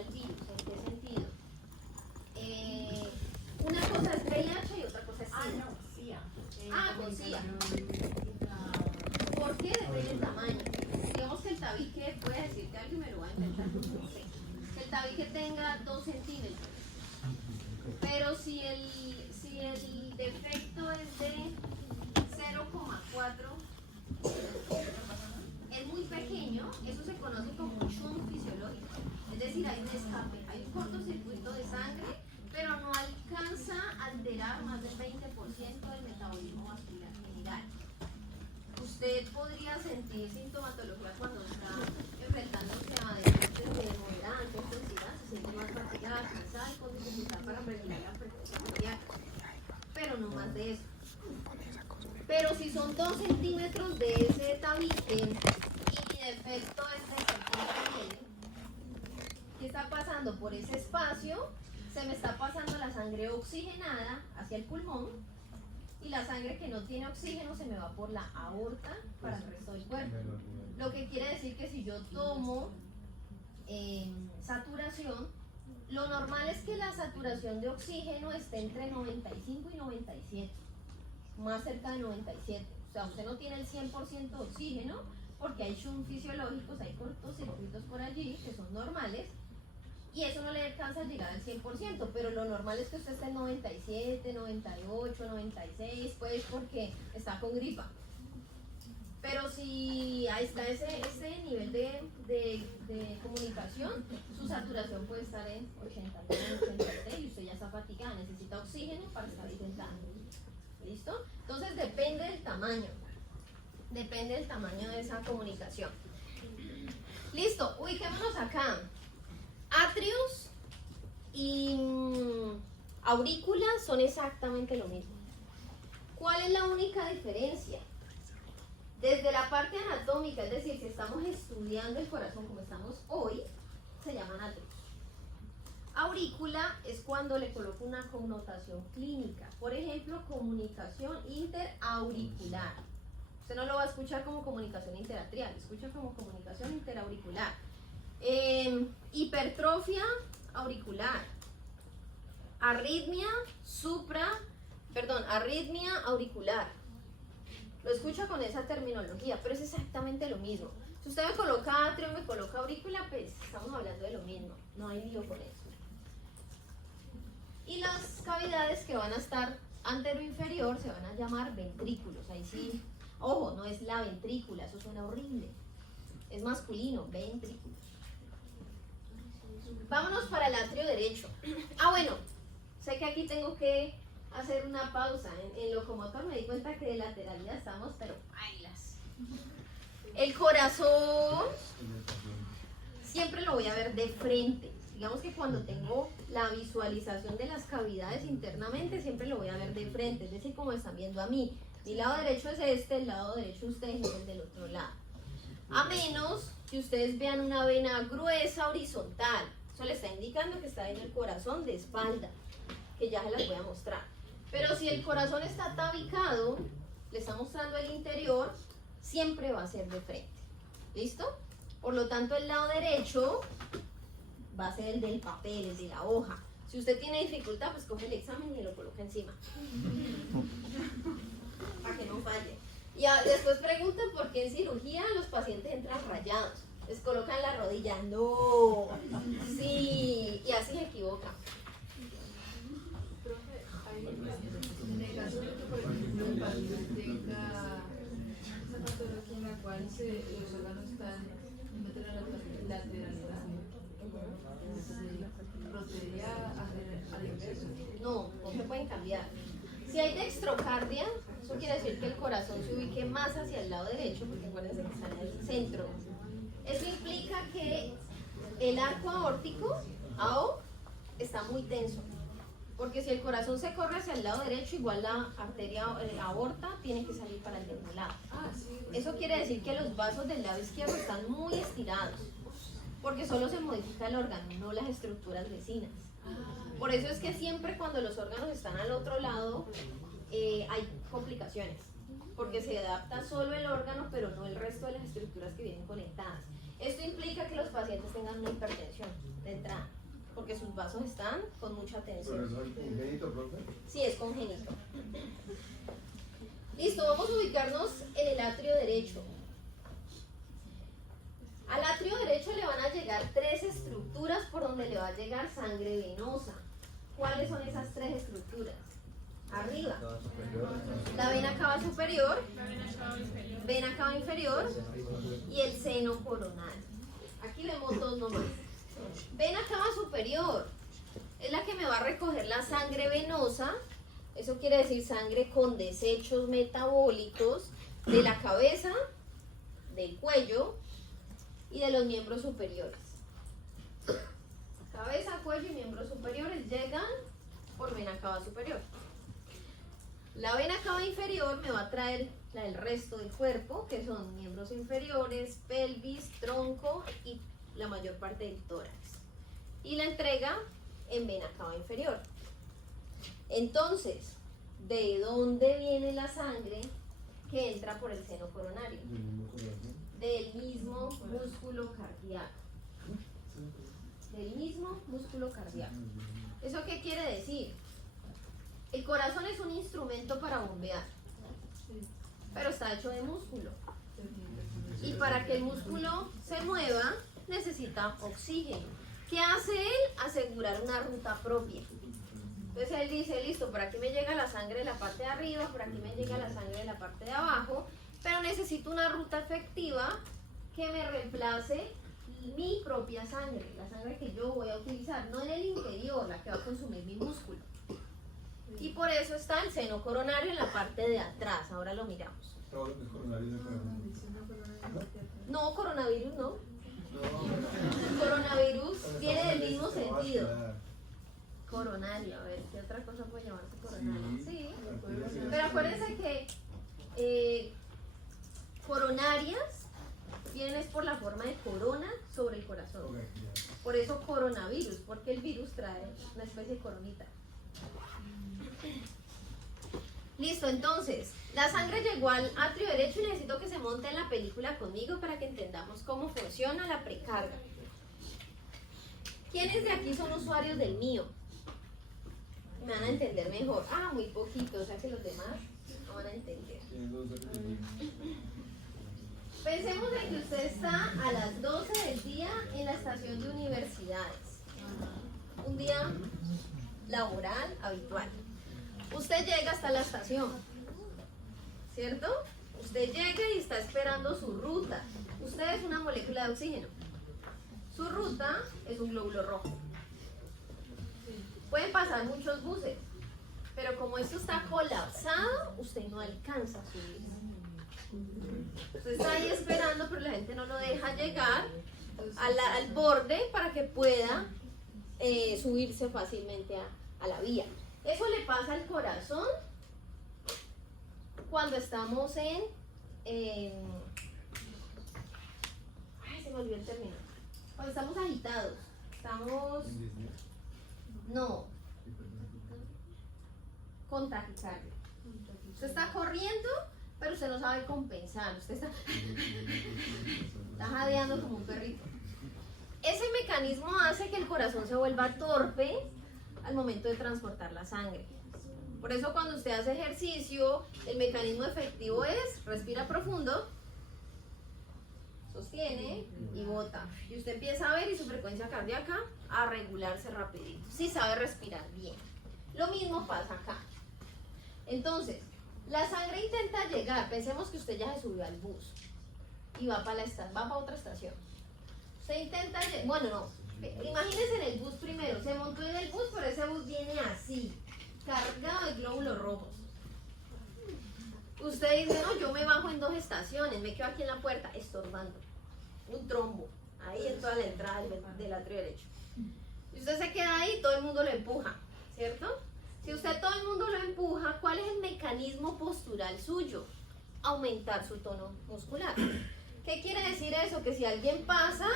el virus. ¿En qué sentido? Una cosa es VIH y otra cosa es SIDA. Con SIDA. ¿Por qué? Depende del tamaño. Digamos que el tabique, voy a decirte algo y me lo voy a inventar. No sé. Que el tabique tenga 2 centímetros. Pero si el defecto es de 0,4, es muy pequeño, eso se conoce como un shunt fisiológico. Es decir, hay un escape, hay un cortocircuito de sangre, pero no alcanza a alterar más del 20% del metabolismo vascular general. Usted podría sentir sintomatología cuando está enfrentándose a defectos de moderada, intensidad, se siente más fatigada, cansada y con dificultad para regular la frecuencia cardíaca, pero no más de eso. Pero si son 2 centímetros de ese tabique y mi defecto es de 70, ¿qué está pasando? Por ese espacio se me está pasando la sangre oxigenada hacia el pulmón y la sangre que no tiene oxígeno se me va por la aorta para el resto del cuerpo. Lo que quiere decir que si yo tomo saturación, lo normal es que la saturación de oxígeno esté entre 95 y 97, más cerca de 97. O sea, usted no tiene el 100% de oxígeno porque hay shunt fisiológicos, hay cortocircuitos por allí que son normales y eso no le alcanza a llegar al 100%, pero lo normal es que usted esté en 97, 98, 96, pues porque está con gripa. Pero si ahí está ese nivel de comunicación, su saturación puede estar en 89, 86 y usted ya está fatigada, necesita oxígeno para estar intentando. ¿Listo? Entonces depende del tamaño de esa comunicación. Listo, ubiquémonos acá. Atrios y aurículas son exactamente lo mismo. ¿Cuál es la única diferencia? Desde la parte anatómica, es decir, si estamos estudiando el corazón como estamos hoy, se llaman atrios. Aurícula es cuando le coloco una connotación clínica. Por ejemplo, comunicación interauricular. Usted no lo va a escuchar como comunicación interatrial, escucha como comunicación interauricular. Hipertrofia auricular. Arritmia auricular. Lo escucho con esa terminología, pero es exactamente lo mismo. Si usted me coloca atrio, me coloca aurícula, pues estamos hablando de lo mismo. No hay lío con eso. Y las cavidades que van a estar antero-inferior se van a llamar ventrículos. Ahí sí, ojo, no es la ventrícula, eso suena horrible. Es masculino, ventrículos. Vámonos para el atrio derecho. Bueno, sé que aquí tengo que hacer una pausa. En locomotor me di cuenta que de lateralidad estamos, pero bailas. El corazón siempre lo voy a ver de frente. Digamos que cuando tengo la visualización de las cavidades internamente, siempre lo voy a ver de frente. Es decir, como están viendo a mí. Mi lado derecho es este, el lado derecho de ustedes es el del otro lado. A menos que ustedes vean una vena gruesa horizontal. Eso le está indicando que está viendo el corazón de espalda, que ya se las voy a mostrar. Pero si el corazón está tabicado, le está mostrando el interior, siempre va a ser de frente. ¿Listo? Por lo tanto, el lado derecho va a ser el del papel, el de la hoja. Si usted tiene dificultad, pues coge el examen y lo coloca encima. Para que no falle. Y después preguntan por qué en cirugía los pacientes entran rayados. Les colocan la rodilla. No. Sí. Y así se equivocan. Profe, en el caso de que, por ejemplo, el paciente tenga esa patología en la cual los órganos están en lateralidad, ¿se procedería al inverso? No se pueden cambiar. Si hay dextrocardia, eso quiere decir que el corazón se ubique más hacia el lado derecho, porque acuérdense que está en el centro. Eso implica que el arco aórtico, AO, está muy tenso. Porque si el corazón se corre hacia el lado derecho, igual la arteria, la aorta, tiene que salir para el mismo lado. Eso quiere decir que los vasos del lado izquierdo están muy estirados, porque solo se modifica el órgano, no las estructuras vecinas. Por eso es que siempre cuando los órganos están al otro lado, hay complicaciones, porque se adapta solo el órgano, pero no el resto de las estructuras que vienen conectadas. Esto implica que los pacientes tengan una hipertensión de entrada, porque sus vasos están con mucha ¿Pero tensión. eso es congénito, profe? Sí, es congénito. Listo, vamos a ubicarnos en el atrio derecho. Al atrio derecho le van a llegar 3 estructuras por donde le va a llegar sangre venosa. ¿Cuáles son esas 3 estructuras? Arriba, la vena cava superior, vena cava inferior y el seno coronario. Aquí vemos 2 nomás. Vena cava superior es la que me va a recoger la sangre venosa. Eso quiere decir sangre con desechos metabólicos de la cabeza, del cuello y de los miembros superiores. Cabeza, cuello y miembros superiores llegan por vena cava superior. La vena cava inferior me va a traer el resto del cuerpo, que son miembros inferiores, pelvis, tronco y la mayor parte del tórax. Y la entrega en vena cava inferior. Entonces, ¿de dónde viene la sangre que entra por el seno coronario? Del mismo músculo cardíaco. Del mismo músculo cardíaco. ¿Eso qué quiere decir? El corazón es un instrumento para bombear, pero está hecho de músculo. Y para que el músculo se mueva, necesita oxígeno. ¿Qué hace él? Asegurar una ruta propia. Entonces él dice, listo, por aquí me llega la sangre de la parte de arriba, por aquí me llega la sangre de la parte de abajo, pero necesito una ruta efectiva que me reemplace mi propia sangre, la sangre que yo voy a utilizar, no en el interior, la que va a consumir mi músculo. Y por eso está el seno coronario en la parte de atrás, ahora lo miramos. Todos los coronarios de corazón. No, coronavirus no. No. Coronavirus tiene el mismo Sistema sentido. vascular. Coronario, a ver, ¿qué otra cosa puede llamarse coronario? Sí. Sí. Arterias. Pero acuérdense que coronarias vienen por la forma de corona sobre el corazón. Ok, ya. Por eso coronavirus, porque el virus trae una especie de coronita. Listo, entonces, la sangre llegó al atrio derecho y necesito que se monte en la película conmigo para que entendamos cómo funciona la precarga. ¿Quiénes de aquí son usuarios del mío? Me van a entender mejor. Ah, muy poquito, o sea que los demás no van a entender. Tienen 2 requisitos. Pensemos en que usted está a las 12 del día en la estación de universidades. Un día laboral habitual. Usted llega hasta la estación, ¿cierto? Usted llega y está esperando su ruta. Usted es una molécula de oxígeno. Su ruta es un glóbulo rojo. Pueden pasar muchos buses, pero como esto está colapsado, usted no alcanza a subir. Usted está ahí esperando, pero la gente no lo deja llegar al borde para que pueda subirse fácilmente a la vía. Eso le pasa al corazón cuando estamos ay, se me olvidó el término. Cuando estamos agitados, estamos, no, con taquicardia. Usted está corriendo, pero usted no sabe compensar. Usted está jadeando como un perrito. Ese mecanismo hace que el corazón se vuelva torpe al momento de transportar la sangre. Por eso cuando usted hace ejercicio, el mecanismo efectivo es respira profundo, sostiene y bota. Y usted empieza a ver y su frecuencia cardíaca a regularse rapidito. Si sabe respirar bien. Lo mismo pasa acá. Entonces, la sangre intenta llegar. Pensemos que usted ya se subió al bus y va para otra estación. Usted intenta llegar, bueno, no. Imagínense en el bus primero, se montó en el bus, pero ese bus viene así, cargado de glóbulos rojos. Usted dice, no, yo me bajo en 2 estaciones, me quedo aquí en la puerta, estorbando. Un trombo, ahí en toda la entrada del atrio derecho. Y usted se queda ahí, todo el mundo lo empuja, ¿cierto? Si usted todo el mundo lo empuja, ¿cuál es el mecanismo postural suyo? Aumentar su tono muscular. ¿Qué quiere decir eso? Que si alguien pasa,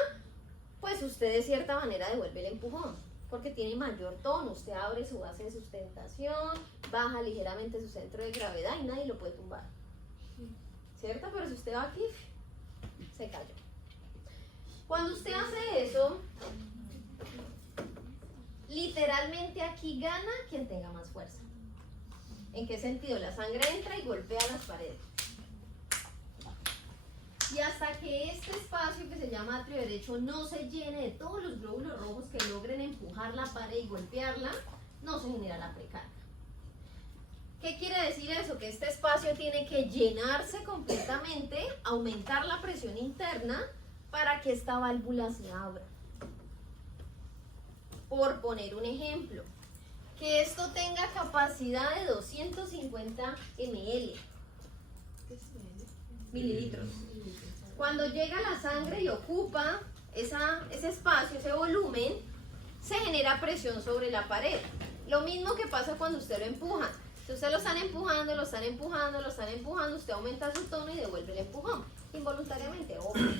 pues usted de cierta manera devuelve el empujón, porque tiene mayor tono. Usted abre su base de sustentación, baja ligeramente su centro de gravedad y nadie lo puede tumbar, ¿cierto? Pero si usted va aquí, se cayó. Cuando usted hace eso, literalmente aquí gana quien tenga más fuerza. ¿En qué sentido? La sangre entra y golpea las paredes. Y hasta que este espacio que se llama atrio derecho no se llene de todos los glóbulos rojos que logren empujar la pared y golpearla, no se genera la precarga. ¿Qué quiere decir eso? Que este espacio tiene que llenarse completamente, aumentar la presión interna para que esta válvula se abra. Por poner un ejemplo, que esto tenga capacidad de 250 ml, mililitros. Cuando llega la sangre y ocupa ese espacio, ese volumen, se genera presión sobre la pared. Lo mismo que pasa cuando usted lo empuja. Si usted lo están empujando, lo están empujando, lo están empujando, usted aumenta su tono y devuelve el empujón. Involuntariamente, obvio.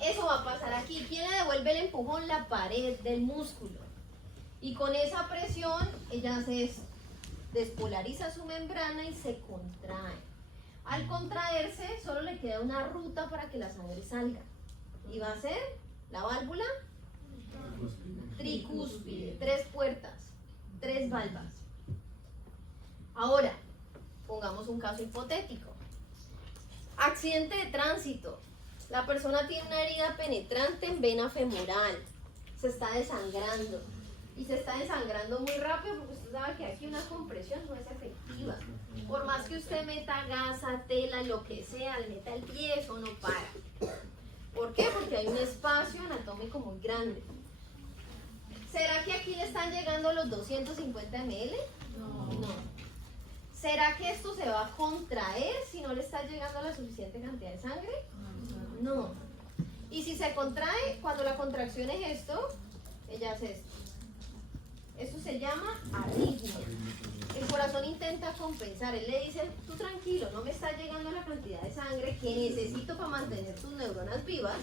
Eso va a pasar aquí. ¿Quién le devuelve el empujón? La pared del músculo. Y con esa presión, ella se despolariza su membrana y se contrae. Al contraerse, solo le queda una ruta para que la sangre salga. Y va a ser la válvula tricúspide. 3 puertas, 3 valvas. Ahora, pongamos un caso hipotético. Accidente de tránsito. La persona tiene una herida penetrante en vena femoral. Se está desangrando. Y se está desangrando muy rápido porque usted sabe que aquí una compresión no es efectiva. Por más que usted meta gasa, tela, lo que sea, le meta el pie, eso no para. ¿Por qué? Porque hay un espacio anatómico muy grande. ¿Será que aquí le están llegando los 250 ml? No. ¿Será que esto se va a contraer si no le está llegando la suficiente cantidad de sangre? No. Y si se contrae, cuando la contracción es esto, ella hace esto. Eso se llama arritmia. El corazón intenta compensar. Él le dice, tú tranquilo, no me está llegando la cantidad de sangre que necesito para mantener tus neuronas vivas,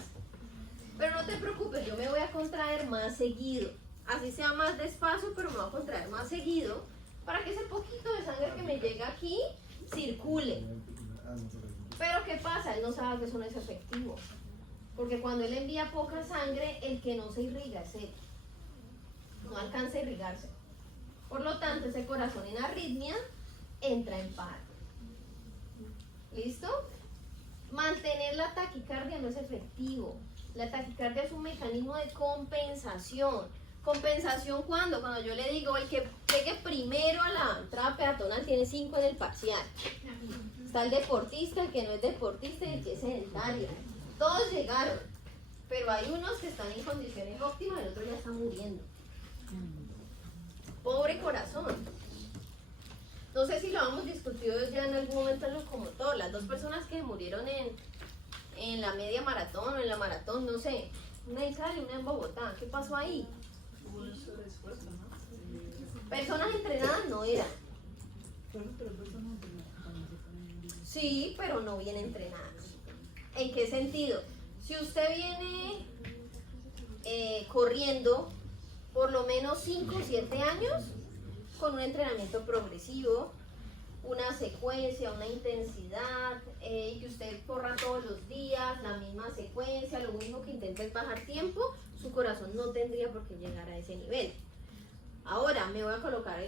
pero no te preocupes, yo me voy a contraer más seguido. Así sea más despacio, pero me voy a contraer más seguido para que ese poquito de sangre que me llega aquí circule. Pero ¿qué pasa? Él no sabe que eso no es efectivo. Porque cuando él envía poca sangre, el que no se irriga es él. No alcanza a irrigarse. Por lo tanto, ese corazón en arritmia entra en paro. ¿Listo? Mantener la taquicardia no es efectivo. La taquicardia es un mecanismo de compensación. ¿Compensación cuándo? Cuando yo le digo, el que llegue primero a la entrada peatonal tiene 5 en el parcial. Está el deportista, el que no es deportista y el que es sedentario. Todos llegaron, pero hay unos que están en condiciones óptimas y el otro ya está muriendo. Pobre corazón. No sé si lo hemos discutido ya en algún momento en locomotor. Las 2 personas que murieron en la media maratón o en la maratón, no sé, una en Cali y una en Bogotá. ¿Qué pasó ahí? Personas entrenadas no eran. Sí, pero no bien entrenadas. ¿En qué sentido? Si usted viene corriendo por lo menos 5 o 7 años con un entrenamiento progresivo, una secuencia, una intensidad, que usted corra todos los días, la misma secuencia, lo único que intenta es bajar tiempo, su corazón no tendría por qué llegar a ese nivel. Ahora me voy a colocar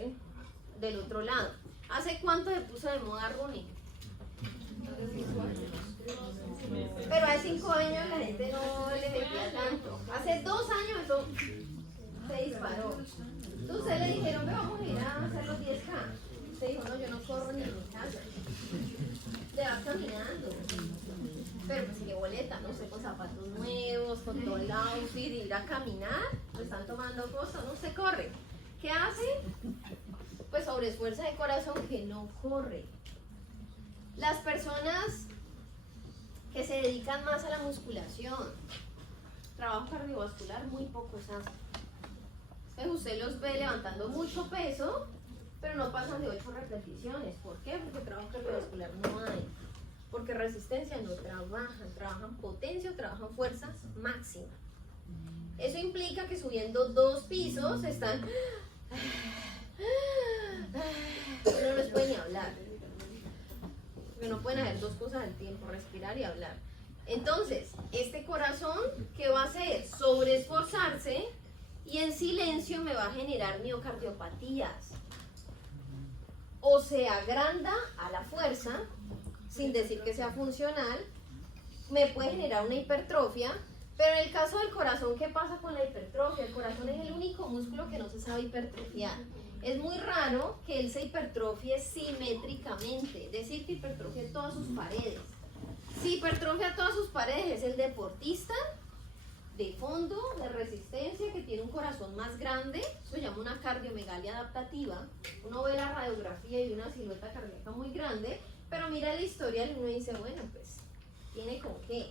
del otro lado. ¿Hace cuánto se puso de moda running? Hace 5 años. Pero hace 5 años la gente no le metía tanto. Hace 2 años eso se disparó. Entonces le dijeron, vamos a ir a hacer los 10K. Usted dijo, no, yo no corro ni en mi casa. Le vas caminando. Pero pues qué boleta, no sé, con zapatos nuevos, con todo el outfit, ir a caminar, lo están tomando cosas, no se corre. ¿Qué hace? Pues sobreesfuerza de corazón que no corre. Las personas que se dedican más a la musculación, trabajo cardiovascular, muy pocos hacen. Entonces usted los ve levantando mucho peso, pero no pasan de 8 repeticiones. ¿Por qué? Porque trabajo cardiovascular no hay. Porque resistencia no trabajan potencia o trabajan fuerza máxima. Eso implica que subiendo 2 pisos están... No les pueden ni hablar. Porque no pueden hacer 2 cosas al tiempo, respirar y hablar. Entonces, este corazón, ¿qué va a hacer? Sobreesforzarse y en silencio me va a generar miocardiopatías. O se agranda a la fuerza, sin decir que sea funcional, me puede generar una hipertrofia, pero en el caso del corazón, ¿qué pasa con la hipertrofia? El corazón es el único músculo que no se sabe hipertrofiar. Es muy raro que él se hipertrofie simétricamente, es decir, que hipertrofie todas sus paredes. Si hipertrofia todas sus paredes es el deportista de fondo, de resistencia, que tiene un corazón más grande, eso se llama una cardiomegalia adaptativa. Uno ve la radiografía y una silueta cardíaca muy grande, pero mira el historial y uno dice, bueno, pues, ¿tiene con qué?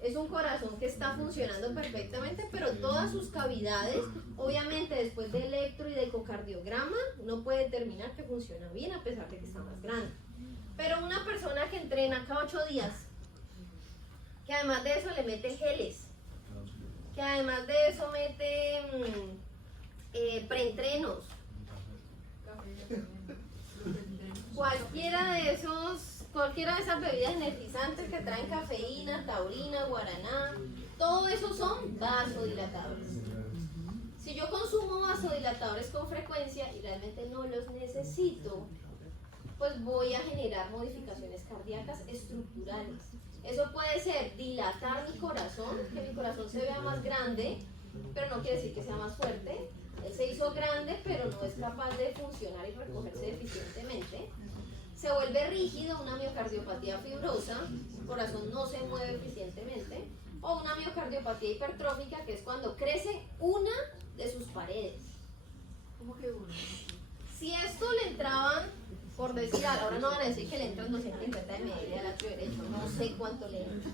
Es un corazón que está funcionando perfectamente, pero todas sus cavidades, obviamente después de electro y de ecocardiograma, uno puede determinar que funciona bien a pesar de que está más grande. Pero una persona que entrena cada 8 días, que además de eso le mete geles, que además de eso mete preentrenos, cualquiera de esas bebidas energizantes que traen cafeína, taurina, guaraná, todo eso son vasodilatadores. Si yo consumo vasodilatadores con frecuencia y realmente no los necesito, pues voy a generar modificaciones cardíacas estructurales. Eso puede ser dilatar mi corazón, que mi corazón se vea más grande, pero no quiere decir que sea más fuerte. Él se hizo grande, pero no es capaz de funcionar y recogerse eficientemente. Se vuelve rígido, una miocardiopatía fibrosa, el corazón no se mueve eficientemente. O una miocardiopatía hipertrófica, que es cuando crece una de sus paredes. ¿Cómo que una? Si esto le entraban, por decir algo, ahora no van a decir que le entran 250 ml al atrio derecho, no sé cuánto le entra.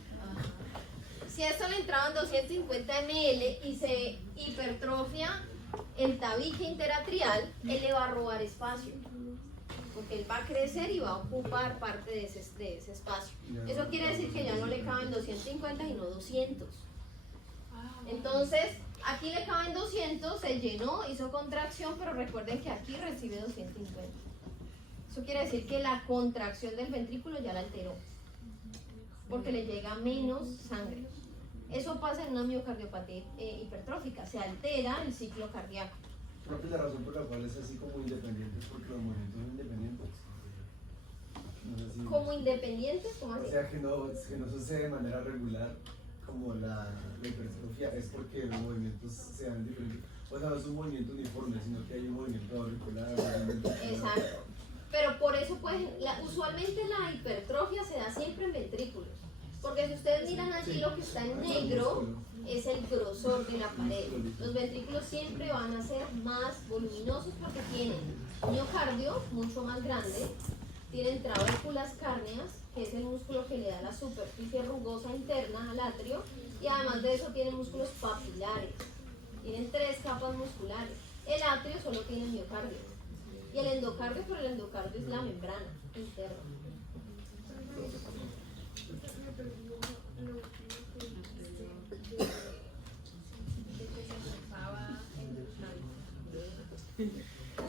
Si a esto le entraban 250 ml y se hipertrofia el tabique interatrial, él le va a robar espacio, porque él va a crecer y va a ocupar parte de ese espacio. Eso quiere decir que ya no le caben 250 sino 200. Entonces, aquí le caben 200, se llenó, hizo contracción, pero recuerden que aquí recibe 250. Eso quiere decir que la contracción del ventrículo ya la alteró, porque le llega menos sangre. Eso pasa en una miocardiopatía hipertrófica, se altera el ciclo cardíaco. Creo que la razón por la cual es así como independiente es porque los movimientos son independientes. No sé si... ¿Como independientes? ¿Cómo así? O sea, que no sucede de manera regular como la hipertrofia, es porque los movimientos se dan diferentes. O sea, no es un movimiento uniforme, sino que hay un movimiento auricular. Exacto. Pero por eso, pues, usualmente la hipertrofia se da siempre en ventrículos. Porque si ustedes miran allí, lo que está en negro es el grosor de la pared. Los ventrículos siempre van a ser más voluminosos porque tienen miocardio mucho más grande, tienen trabéculas cárneas, que es el músculo que le da la superficie rugosa interna al atrio, y además de eso tienen músculos papilares. Tienen 3 capas musculares. El atrio solo tiene miocardio. Y el endocardio, pero el endocardio es la membrana interna.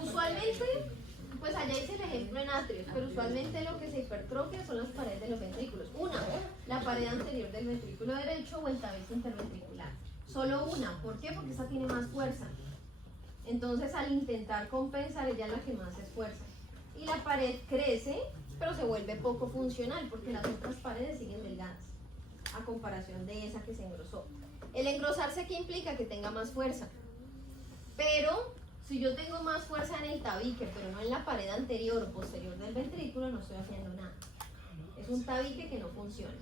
Usualmente, pues allá hice el ejemplo en atrios, pero usualmente lo que se hipertrofia son las paredes de los ventrículos. Una, la pared anterior del ventrículo derecho o el tabique interventricular. Solo una, ¿por qué? Porque esa tiene más fuerza. Entonces al intentar compensar, ella es la que más se esfuerza. Y la pared crece, pero se vuelve poco funcional porque las otras paredes siguen delgadas, a comparación de esa que se engrosó. El engrosarse, ¿qué implica? Que tenga más fuerza. Pero si yo tengo más fuerza en el tabique, pero no en la pared anterior o posterior del ventrículo, no estoy haciendo nada. Es un tabique que no funciona.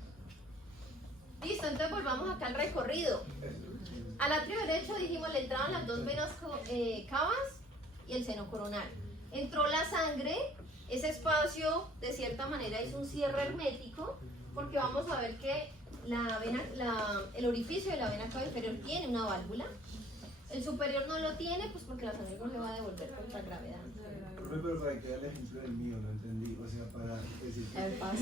Listo, entonces volvamos acá al recorrido. Al atrio derecho dijimos le entraban las 2 venas cavas y el seno coronal. Entró la sangre, ese espacio de cierta manera es un cierre hermético, porque vamos a ver que el orificio de la vena cava inferior tiene una válvula. El superior no lo tiene, pues porque la sangre no le va a devolver contra gravedad. Pero para que el ejemplo del mío, no entendí. O sea, para decir.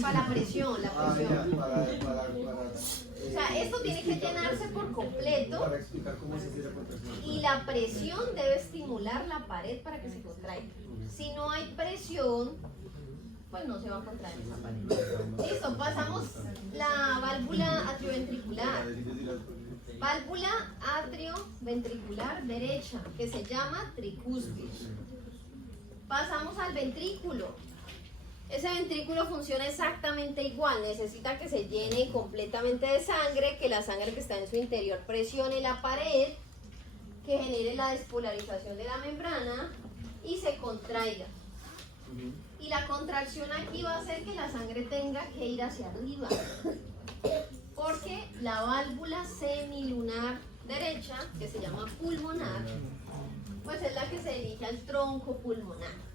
Para la presión, la presión. O sea, esto tiene que llenarse por completo. Para explicar cómo se hace la contracción. Y la presión debe estimular la pared para que se contraiga. Si no hay presión, pues no se va a contraer esa pared. Listo, pasamos la válvula ventricular. Válvula atrioventricular derecha, que se llama tricúspide. Pasamos al ventrículo. Ese ventrículo funciona exactamente igual, necesita que se llene completamente de sangre, que la sangre que está en su interior presione la pared, que genere la despolarización de la membrana y se contraiga. Y la contracción aquí va a hacer que la sangre tenga que ir hacia arriba, porque la válvula semilunar derecha, que se llama pulmonar, pues es la que se dirige al tronco pulmonar.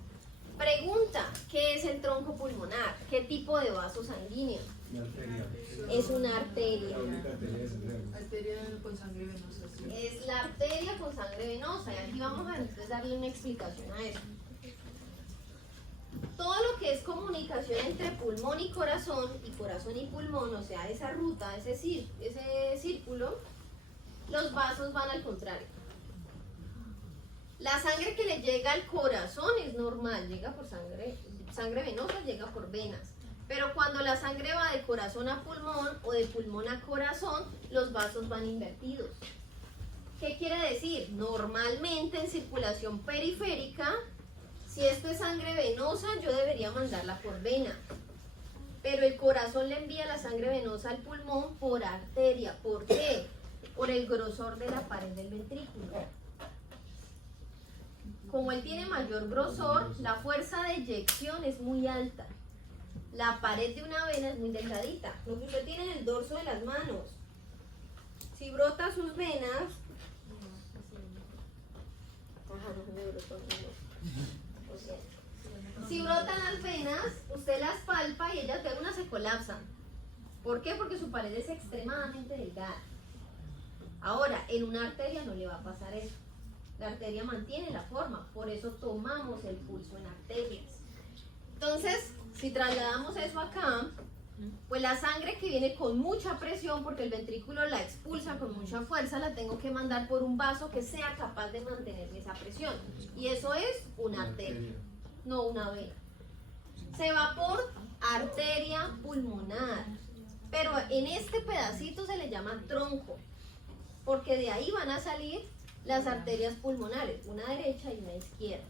Pregunta, ¿qué es el tronco pulmonar? ¿Qué tipo de vaso sanguíneo? Una arteria. Es una arteria. La única arteria es el Arteria con sangre venosa. Sí. Es la arteria con sangre venosa. Y aquí vamos a entonces darle una explicación a eso. Todo lo que es comunicación entre pulmón y corazón y pulmón, o sea, esa ruta, ese círculo, los vasos van al contrario. La sangre que le llega al corazón es normal, llega por sangre venosa, llega por venas. Pero cuando la sangre va de corazón a pulmón o de pulmón a corazón, los vasos van invertidos. ¿Qué quiere decir? Normalmente en circulación periférica, si esto es sangre venosa, yo debería mandarla por vena. Pero el corazón le envía la sangre venosa al pulmón por arteria. ¿Por qué? Por el grosor de la pared del ventrículo. Como él tiene mayor grosor, la fuerza de eyección es muy alta. La pared de una vena es muy delgadita. Lo que usted tiene en el dorso de las manos. Si brota sus venas... Si brotan las venas, usted las palpa y ellas de una se colapsan. ¿Por qué? Porque su pared es extremadamente delgada. Ahora, en una arteria no le va a pasar eso. La arteria mantiene la forma, por eso tomamos el pulso en arterias. Entonces, si trasladamos eso acá, pues la sangre que viene con mucha presión, porque el ventrículo la expulsa con mucha fuerza, la tengo que mandar por un vaso que sea capaz de mantener esa presión. Y eso es una arteria, no una vena. Se va por arteria pulmonar, pero en este pedacito se le llama tronco, porque de ahí van a salir las arterias pulmonares, una derecha y una izquierda.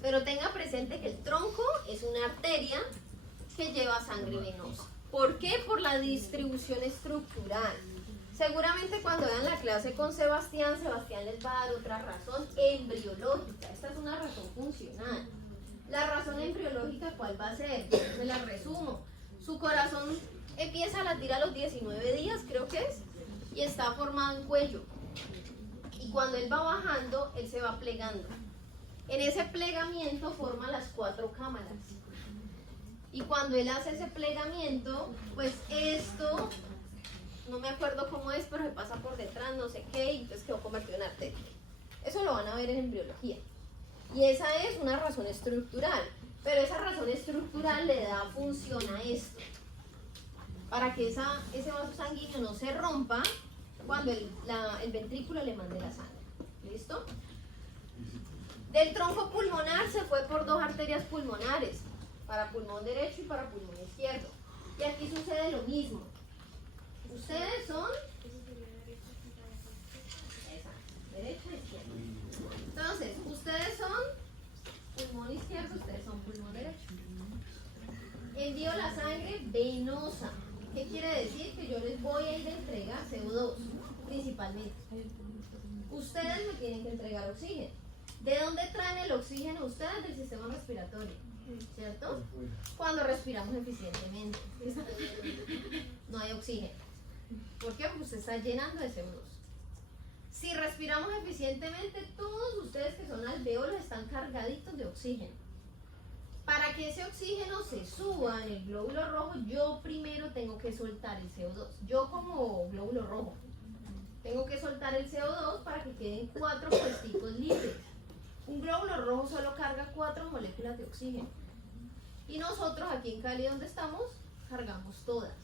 Pero tenga presente que el tronco es una arteria que lleva sangre venosa. ¿Por qué? Por la distribución estructural. Seguramente cuando vean la clase con Sebastián les va a dar otra razón embriológica. Esta es una razón funcional. La razón embriológica, ¿cuál va a ser? Me la resumo. Su corazón empieza a latir a los 19 días, creo que es, y está formado en cuello. Y cuando él va bajando, él se va plegando. En ese plegamiento forma las 4 cámaras. Y cuando él hace ese plegamiento, pues esto, no me acuerdo cómo es, pero se pasa por detrás, no sé qué, y entonces quedó convertido en arteria. Eso lo van a ver en embriología. Y esa es una razón estructural. Pero esa razón estructural le da función a esto. Para que ese vaso sanguíneo no se rompa cuando el ventrículo le mande la sangre. ¿Listo? Del tronco pulmonar se fue por 2 arterias pulmonares, para pulmón derecho y para pulmón izquierdo. Y aquí sucede lo mismo. Ustedes son derecha e izquierda. Entonces, ustedes son pulmón izquierdo, ustedes son pulmón derecho. Envío la sangre venosa. ¿Qué quiere decir? Que yo les voy a ir a entregar CO2, principalmente. Ustedes me tienen que entregar oxígeno. ¿De dónde traen el oxígeno ustedes? Del sistema respiratorio, ¿cierto? Cuando respiramos eficientemente. No hay oxígeno. ¿Por qué? Porque usted está llenando de CO2. Si respiramos eficientemente, todos ustedes que son alvéolos están cargaditos de oxígeno. Para que ese oxígeno se suba en el glóbulo rojo, yo primero tengo que soltar el CO2. Yo como glóbulo rojo tengo que soltar el CO2 para que queden 4 puesticos libres. Un glóbulo rojo solo carga 4 moléculas de oxígeno. Y nosotros aquí en Cali, donde estamos, cargamos todas.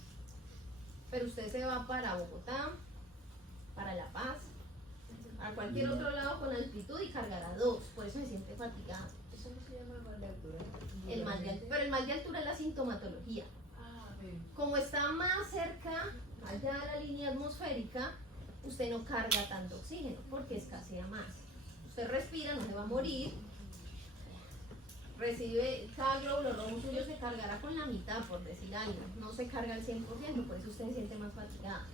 Pero usted se va para Bogotá, para La Paz, a cualquier otro lado con altitud y cargará 2. Por eso se siente fatigado. Eso no se llama mal de altura. Pero el mal de altura es la sintomatología. Ah, bien. Como está más cerca allá a la línea atmosférica, usted no carga tanto oxígeno porque escasea más. Usted respira, no se va a morir. Recibe, cada glóbulo rojo suyo se cargará con la mitad, por decir algo. No se carga al 100%, por eso usted se siente más fatigada.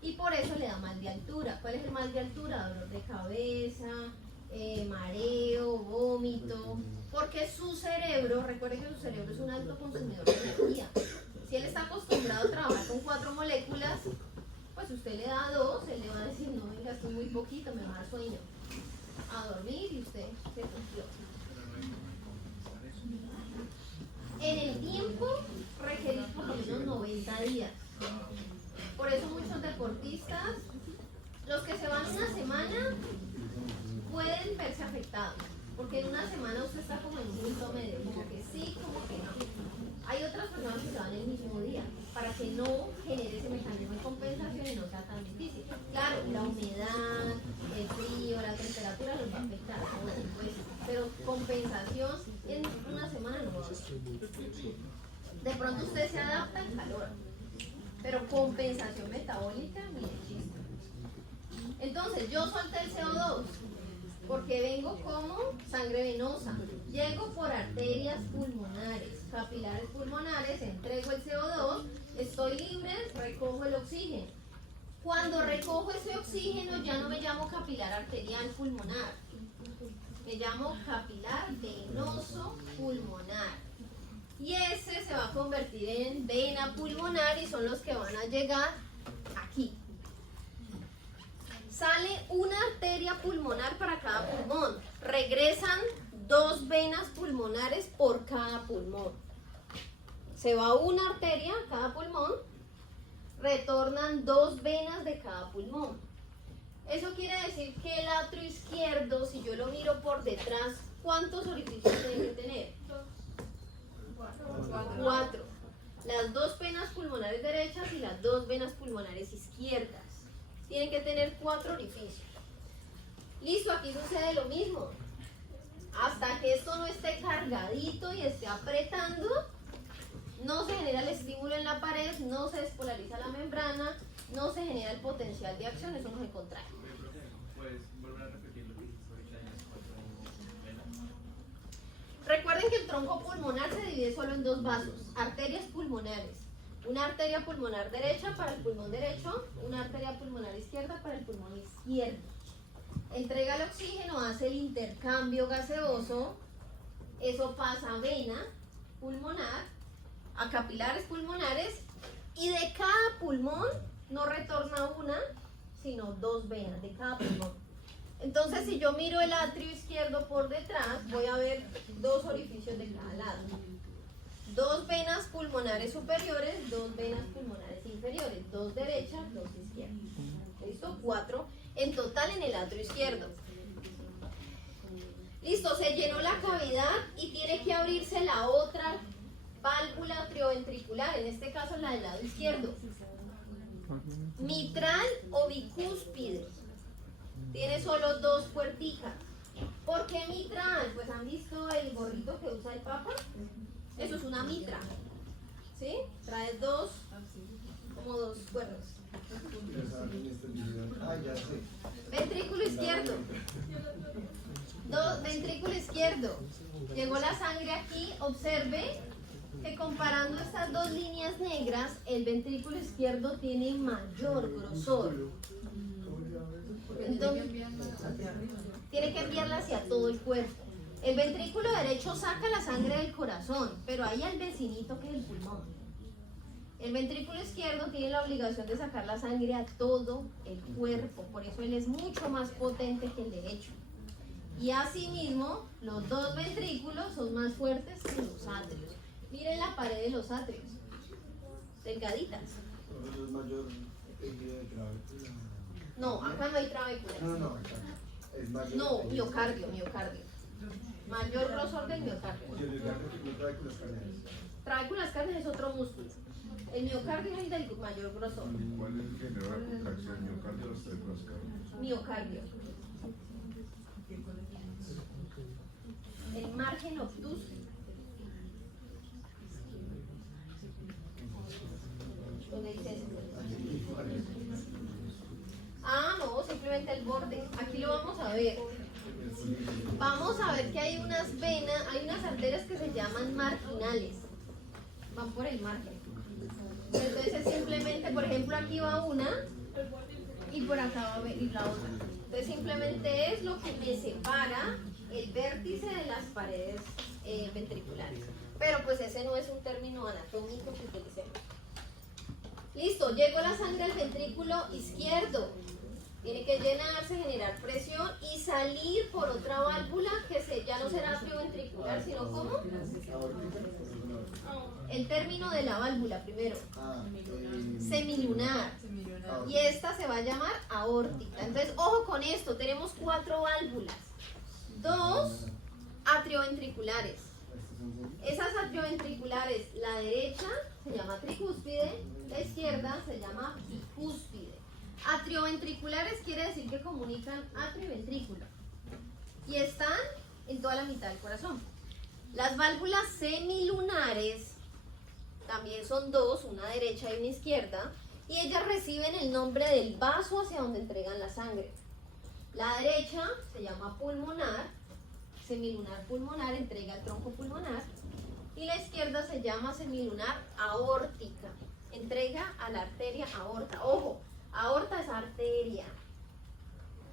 Y por eso le da mal de altura. ¿Cuál es el mal de altura? Dolor de cabeza, mareo, vómito. Porque su cerebro, recuerde que su cerebro es un alto consumidor de energía. Si él está acostumbrado a trabajar con 4 moléculas, pues usted le da 2, él le va a decir, no, venga, esto es muy poquito, me va a dar sueño. A dormir y usted se cumplió. En el tiempo requerís por lo menos 90 días. Por eso muchos deportistas, los que se van una semana, pueden verse afectados. Porque en una semana usted está como en un punto medio, como que sí, como que no. Hay otras personas que se van el mismo día, para que no genere ese mecanismo de compensación y no sea tan difícil. Claro, la humedad, el frío, la temperatura los va a afectar, por supuesto, pero compensación en una semana no va a haber. De pronto usted se adapta al calor, pero compensación metabólica, mire, chiste. Entonces, yo solté el CO2 porque vengo como sangre venosa, llego por arterias pulmonares, capilares pulmonares, entrego el CO2, estoy libre, recojo el oxígeno. Cuando recojo ese oxígeno ya no me llamo capilar arterial pulmonar, me llamo capilar venoso pulmonar. Y ese se va a convertir en vena pulmonar y son los que van a llegar aquí. Sale una arteria pulmonar para cada pulmón. Regresan 2 venas pulmonares por cada pulmón. Se va una arteria a cada pulmón, retornan 2 venas de cada pulmón. Eso quiere decir que el atrio izquierdo, si yo lo miro por detrás, ¿cuántos orificios tiene que tener? 4. Las 2 venas pulmonares derechas y las 2 venas pulmonares izquierdas. Tienen que tener 4 orificios. Listo, aquí sucede lo mismo. Hasta que esto no esté cargadito y esté apretando, no se genera el estímulo en la pared, no se despolariza la membrana, no se genera el potencial de acción, eso no se contrae. ¿Puedes volver a repetir lo que dijiste ahorita de las 4 venas? Recuerden que el tronco pulmonar se divide solo en 2 vasos, arterias pulmonares. Una arteria pulmonar derecha para el pulmón derecho, una arteria pulmonar izquierda para el pulmón izquierdo. Entrega el oxígeno, hace el intercambio gaseoso, eso pasa a vena pulmonar, a capilares pulmonares y de cada pulmón no retorna una, sino 2 venas de cada pulmón. Entonces si yo miro el atrio izquierdo por detrás, voy a ver 2 orificios de cada lado. 2 venas pulmonares superiores, 2 venas pulmonares inferiores, 2 derechas, 2 izquierdas. ¿Listo? 4 en total en el atrio izquierdo. Listo, se llenó la cavidad y tiene que abrirse la otra válvula atrioventricular, en este caso la del lado izquierdo. Mitral o bicúspide. Tiene solo 2 puerticas. ¿Por qué mitral? Pues han visto el gorrito que usa el Papa. Eso es una mitra, ¿sí? Trae 2, como 2 cuerdas. Ah, ya sé. Ventrículo izquierdo. Ventrículo izquierdo. Llegó la sangre aquí, observe que comparando estas 2 líneas negras, el ventrículo izquierdo tiene mayor grosor. Entonces, tiene que enviarla hacia todo el cuerpo. El ventrículo derecho saca la sangre del corazón, pero ahí al vecinito que es el pulmón. El ventrículo izquierdo tiene la obligación de sacar la sangre a todo el cuerpo, por eso él es mucho más potente que el derecho. Y asimismo, los 2 ventrículos son más fuertes que los atrios. Miren la pared de los atrios, delgaditas. Pero es mayor tejido de trabécula. No, acá no hay trabécula. No, acá. Es mayor. No, miocardio. Mayor grosor del miocardio. Y el miocardio tiene trabéculas cardiales. Trabéculas cardiales es otro músculo. El miocardio es el del mayor grosor. ¿Cuál es el que genera la contracción? ¿Miocardio o células cardiales? Miocardio. El margen obtuso. Donde dice esto. simplemente el borde. Aquí lo vamos a ver. Vamos a ver que hay unas venas, hay unas arterias que se llaman marginales. Van por el margen. Entonces simplemente, por ejemplo, aquí va una y por acá va a venir la otra. Entonces simplemente es lo que me separa el vértice de las paredes ventriculares. Pero pues ese no es un término anatómico que utilicemos. Listo, llegó la sangre al ventrículo izquierdo. Tiene que llenarse, generar presión y salir por otra válvula que ya no será atrioventricular, sino como el término de la válvula primero. Semilunar. Y esta se va a llamar aórtica. Entonces, ojo con esto, tenemos 4 válvulas. 2 atrioventriculares. Esas atrioventriculares, la derecha se llama tricúspide, la izquierda se llama bicúspide. Atrioventriculares quiere decir que comunican atrio y ventrículo. Y están en toda la mitad del corazón. Las válvulas semilunares también son 2, una derecha y una izquierda, y ellas reciben el nombre del vaso hacia donde entregan la sangre. La derecha se llama pulmonar, semilunar pulmonar, entrega el tronco pulmonar, y la izquierda se llama semilunar aórtica, entrega a la arteria aorta. Ojo, aorta es arteria.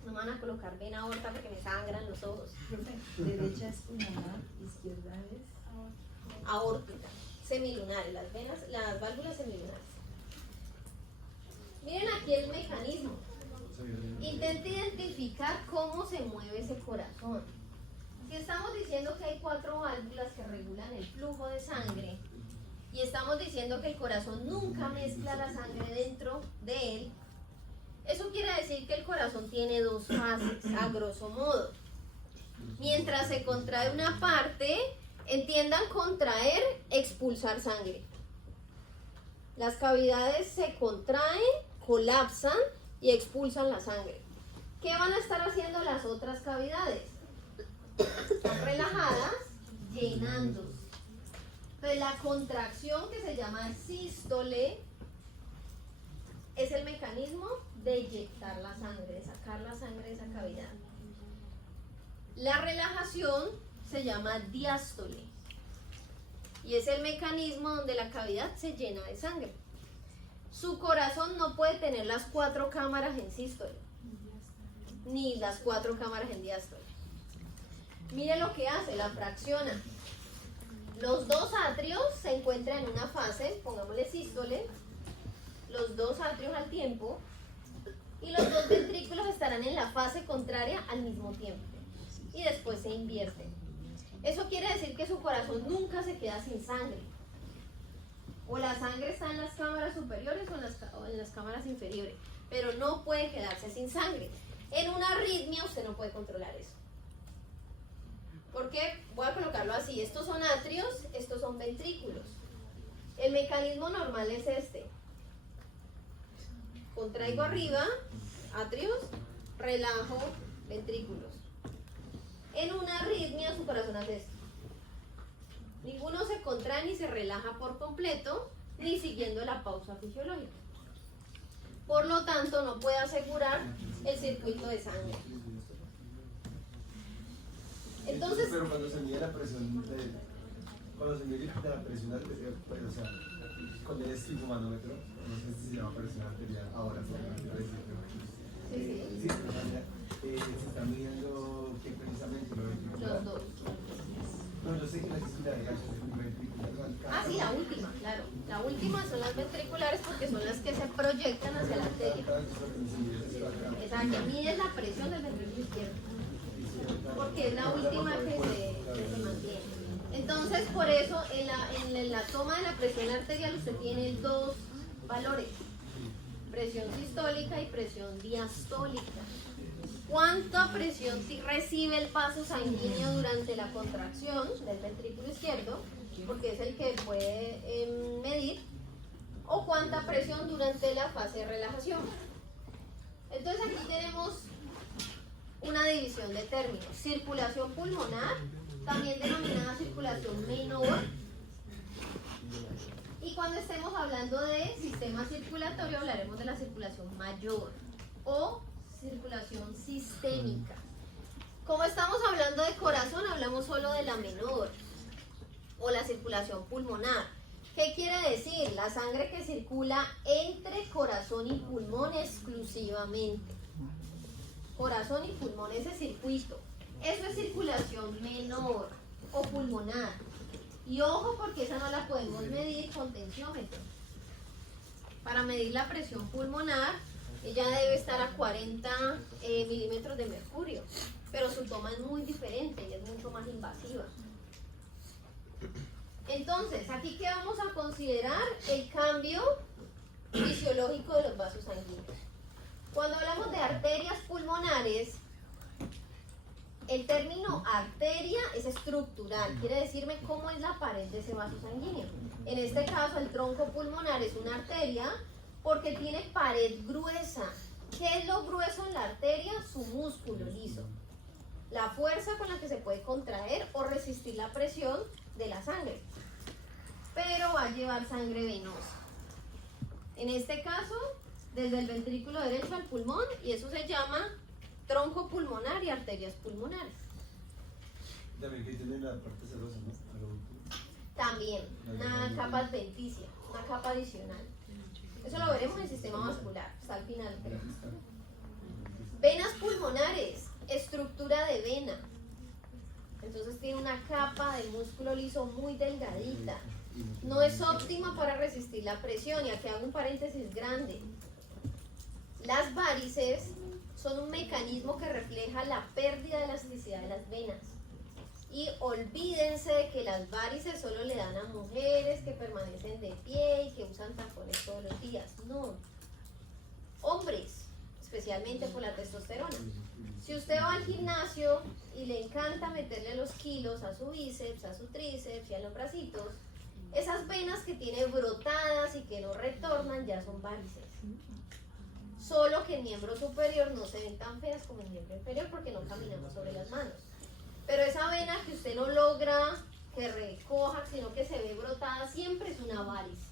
No me van a colocar vena aorta porque me sangran los ojos. Derecha es pulmonar, izquierda es Aórtica, semilunar, las válvulas semilunares. Miren aquí el mecanismo. Intente identificar cómo se mueve ese corazón. Si estamos diciendo que hay 4 válvulas que regulan el flujo de sangre y estamos diciendo que el corazón nunca mezcla la sangre dentro de él, eso quiere decir que el corazón tiene 2 fases, a grosso modo. Mientras se contrae una parte, entiendan contraer, expulsar sangre. Las cavidades se contraen, colapsan y expulsan la sangre. ¿Qué van a estar haciendo las otras cavidades? Están relajadas, llenándose. Entonces la contracción, que se llama sístole, es el mecanismo de inyectar la sangre, de sacar la sangre de esa cavidad. La relajación se llama diástole y es el mecanismo donde la cavidad se llena de sangre. Su corazón no puede tener las 4 cámaras en sístole, ni las 4 cámaras en diástole. Mire lo que hace, la fracciona. Los 2 atrios se encuentran en una fase, pongámosle sístole, los 2 atrios al tiempo, y los 2 ventrículos estarán en la fase contraria al mismo tiempo, y después se invierten. Eso quiere decir que su corazón nunca se queda sin sangre. O la sangre está en las cámaras superiores o en las cámaras inferiores, pero no puede quedarse sin sangre. En una arritmia usted no puede controlar eso. Porque voy a colocarlo así, estos son atrios, estos son ventrículos. El mecanismo normal es este. Contraigo arriba, atrios, relajo, ventrículos. En una arritmia su corazón hace esto. Ninguno se contrae ni se relaja por completo, ni siguiendo la pausa fisiológica. Por lo tanto, no puede asegurar el circuito de sangre. Entonces, pero cuando se mide la presión arterial, pues, o sea, con el esquifomanómetro, no sé si se llama presión arterial ahora, sí. Se está midiendo que precisamente Los 2. No, yo sé que la ventricular. Ah, sí, la última, claro. La última son las ventriculares porque son las que se proyectan hacia la arteria. Exacto, mide la presión del ventrículo izquierdo, porque es la última que se mantiene. Entonces, por eso, en la toma de la presión arterial usted tiene 2 valores: presión sistólica y presión diastólica. ¿Cuánta presión recibe el vaso sanguíneo durante la contracción del ventrículo izquierdo? Porque es el que puede medir. O cuánta presión durante la fase de relajación. Entonces aquí tenemos una división de términos. Circulación pulmonar, también denominada circulación menor. Y cuando estemos hablando de sistema circulatorio hablaremos de la circulación mayor o circulación sistémica. Como estamos hablando de corazón, hablamos solo de la menor o la circulación pulmonar. ¿Qué quiere decir? La sangre que circula entre corazón y pulmón exclusivamente. Corazón y pulmón, ese circuito. Eso es circulación menor o pulmonar. Y ojo, porque esa no la podemos medir con tensiómetro. Para medir la presión pulmonar, ella debe estar a 40 milímetros de mercurio. Pero su toma es muy diferente y es mucho más invasiva. Entonces, aquí que vamos a considerar el cambio fisiológico de los vasos sanguíneos. Cuando hablamos de arterias pulmonares, el término arteria es estructural, quiere decirme cómo es la pared de ese vaso sanguíneo. En este caso, el tronco pulmonar es una arteria porque tiene pared gruesa. ¿Qué es lo grueso en la arteria? Su músculo liso. La fuerza con la que se puede contraer o resistir la presión de la sangre. Pero va a llevar sangre venosa. En este caso, desde el ventrículo derecho al pulmón, y eso se llama tronco pulmonar y arterias pulmonares. También que tiene la parte cerosa, ¿no? A lo último. También, una capa adventicia, una capa adicional. Eso lo veremos en el sistema vascular, hasta el final, creo. Venas pulmonares, estructura de vena. Entonces tiene una capa de músculo liso muy delgadita. No es óptima para resistir la presión, y aquí hago un paréntesis grande. Las varices son un mecanismo que refleja la pérdida de elasticidad de las venas. Y olvídense de que las varices solo le dan a mujeres que permanecen de pie y que usan tacones todos los días. No. Hombres, especialmente por la testosterona. Si usted va al gimnasio y le encanta meterle los kilos a su bíceps, a su tríceps y a los bracitos, esas venas que tiene brotadas y que no retornan ya son varices. Solo que el miembro superior no se ven tan feas como el miembro inferior porque no caminamos sobre las manos. Pero esa vena que usted no logra que recoja, sino que se ve brotada, siempre es una varice.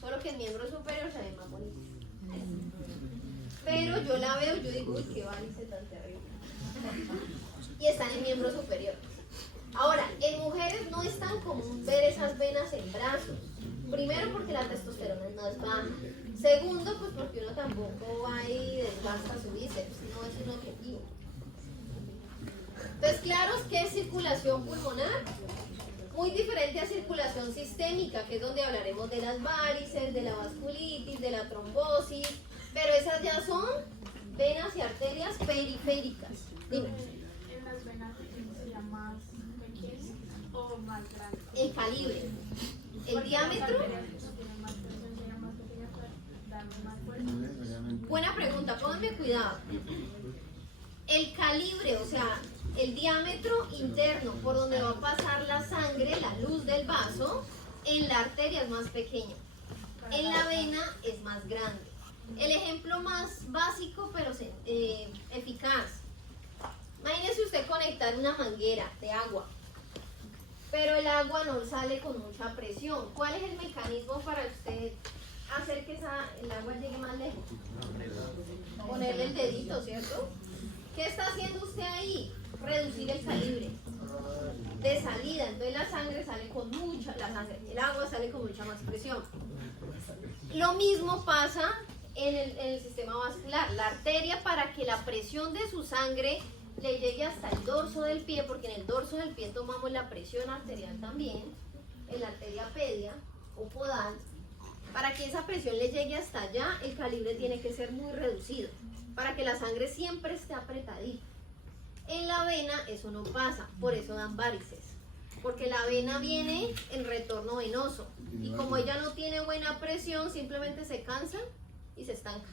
Solo que el miembro superior se ve más bonito. Pero yo la veo y yo digo, uy, qué varice tan terrible. Y está en el miembro superior. Ahora, en mujeres no es tan común ver esas venas en brazos. Primero porque la testosterona no es baja. Segundo, pues porque uno tampoco va y desgasta su bíceps, no es un objetivo. Entonces, claro, ¿qué es circulación pulmonar? Muy diferente a circulación sistémica, que es donde hablaremos de las varices, de la vasculitis, de la trombosis, pero esas ya son venas y arterias periféricas. Dime. ¿En las venas sería más pequeño o más grande? El calibre. El Porque diámetro. las arterias que tienen más presión serían más pequeñas para darle más fuerza. No necesariamente. Buena pregunta, pónganme cuidado. El calibre, o sea, el diámetro interno por donde va a pasar la sangre, la luz del vaso, en la arteria es más pequeño. En la vena es más grande. El ejemplo más básico pero eficaz. Imagínese usted conectar una manguera de agua, pero el agua no sale con mucha presión. ¿Cuál es el mecanismo para usted hacer que el agua llegue más lejos? Ponerle el dedito, ¿cierto? ¿Qué está haciendo usted ahí? Reducir el calibre de salida. Entonces la sangre sale con el agua sale con mucha más presión. Lo mismo pasa en el sistema vascular. La arteria, para que la presión de su sangre le llegue hasta el dorso del pie, porque en el dorso del pie tomamos la presión arterial también, en la arteria pedia o podal, para que esa presión le llegue hasta allá, el calibre tiene que ser muy reducido, para que la sangre siempre esté apretadita. En la vena eso no pasa, por eso dan varices, porque la vena viene en retorno venoso, y como ella no tiene buena presión, simplemente se cansa y se estanca.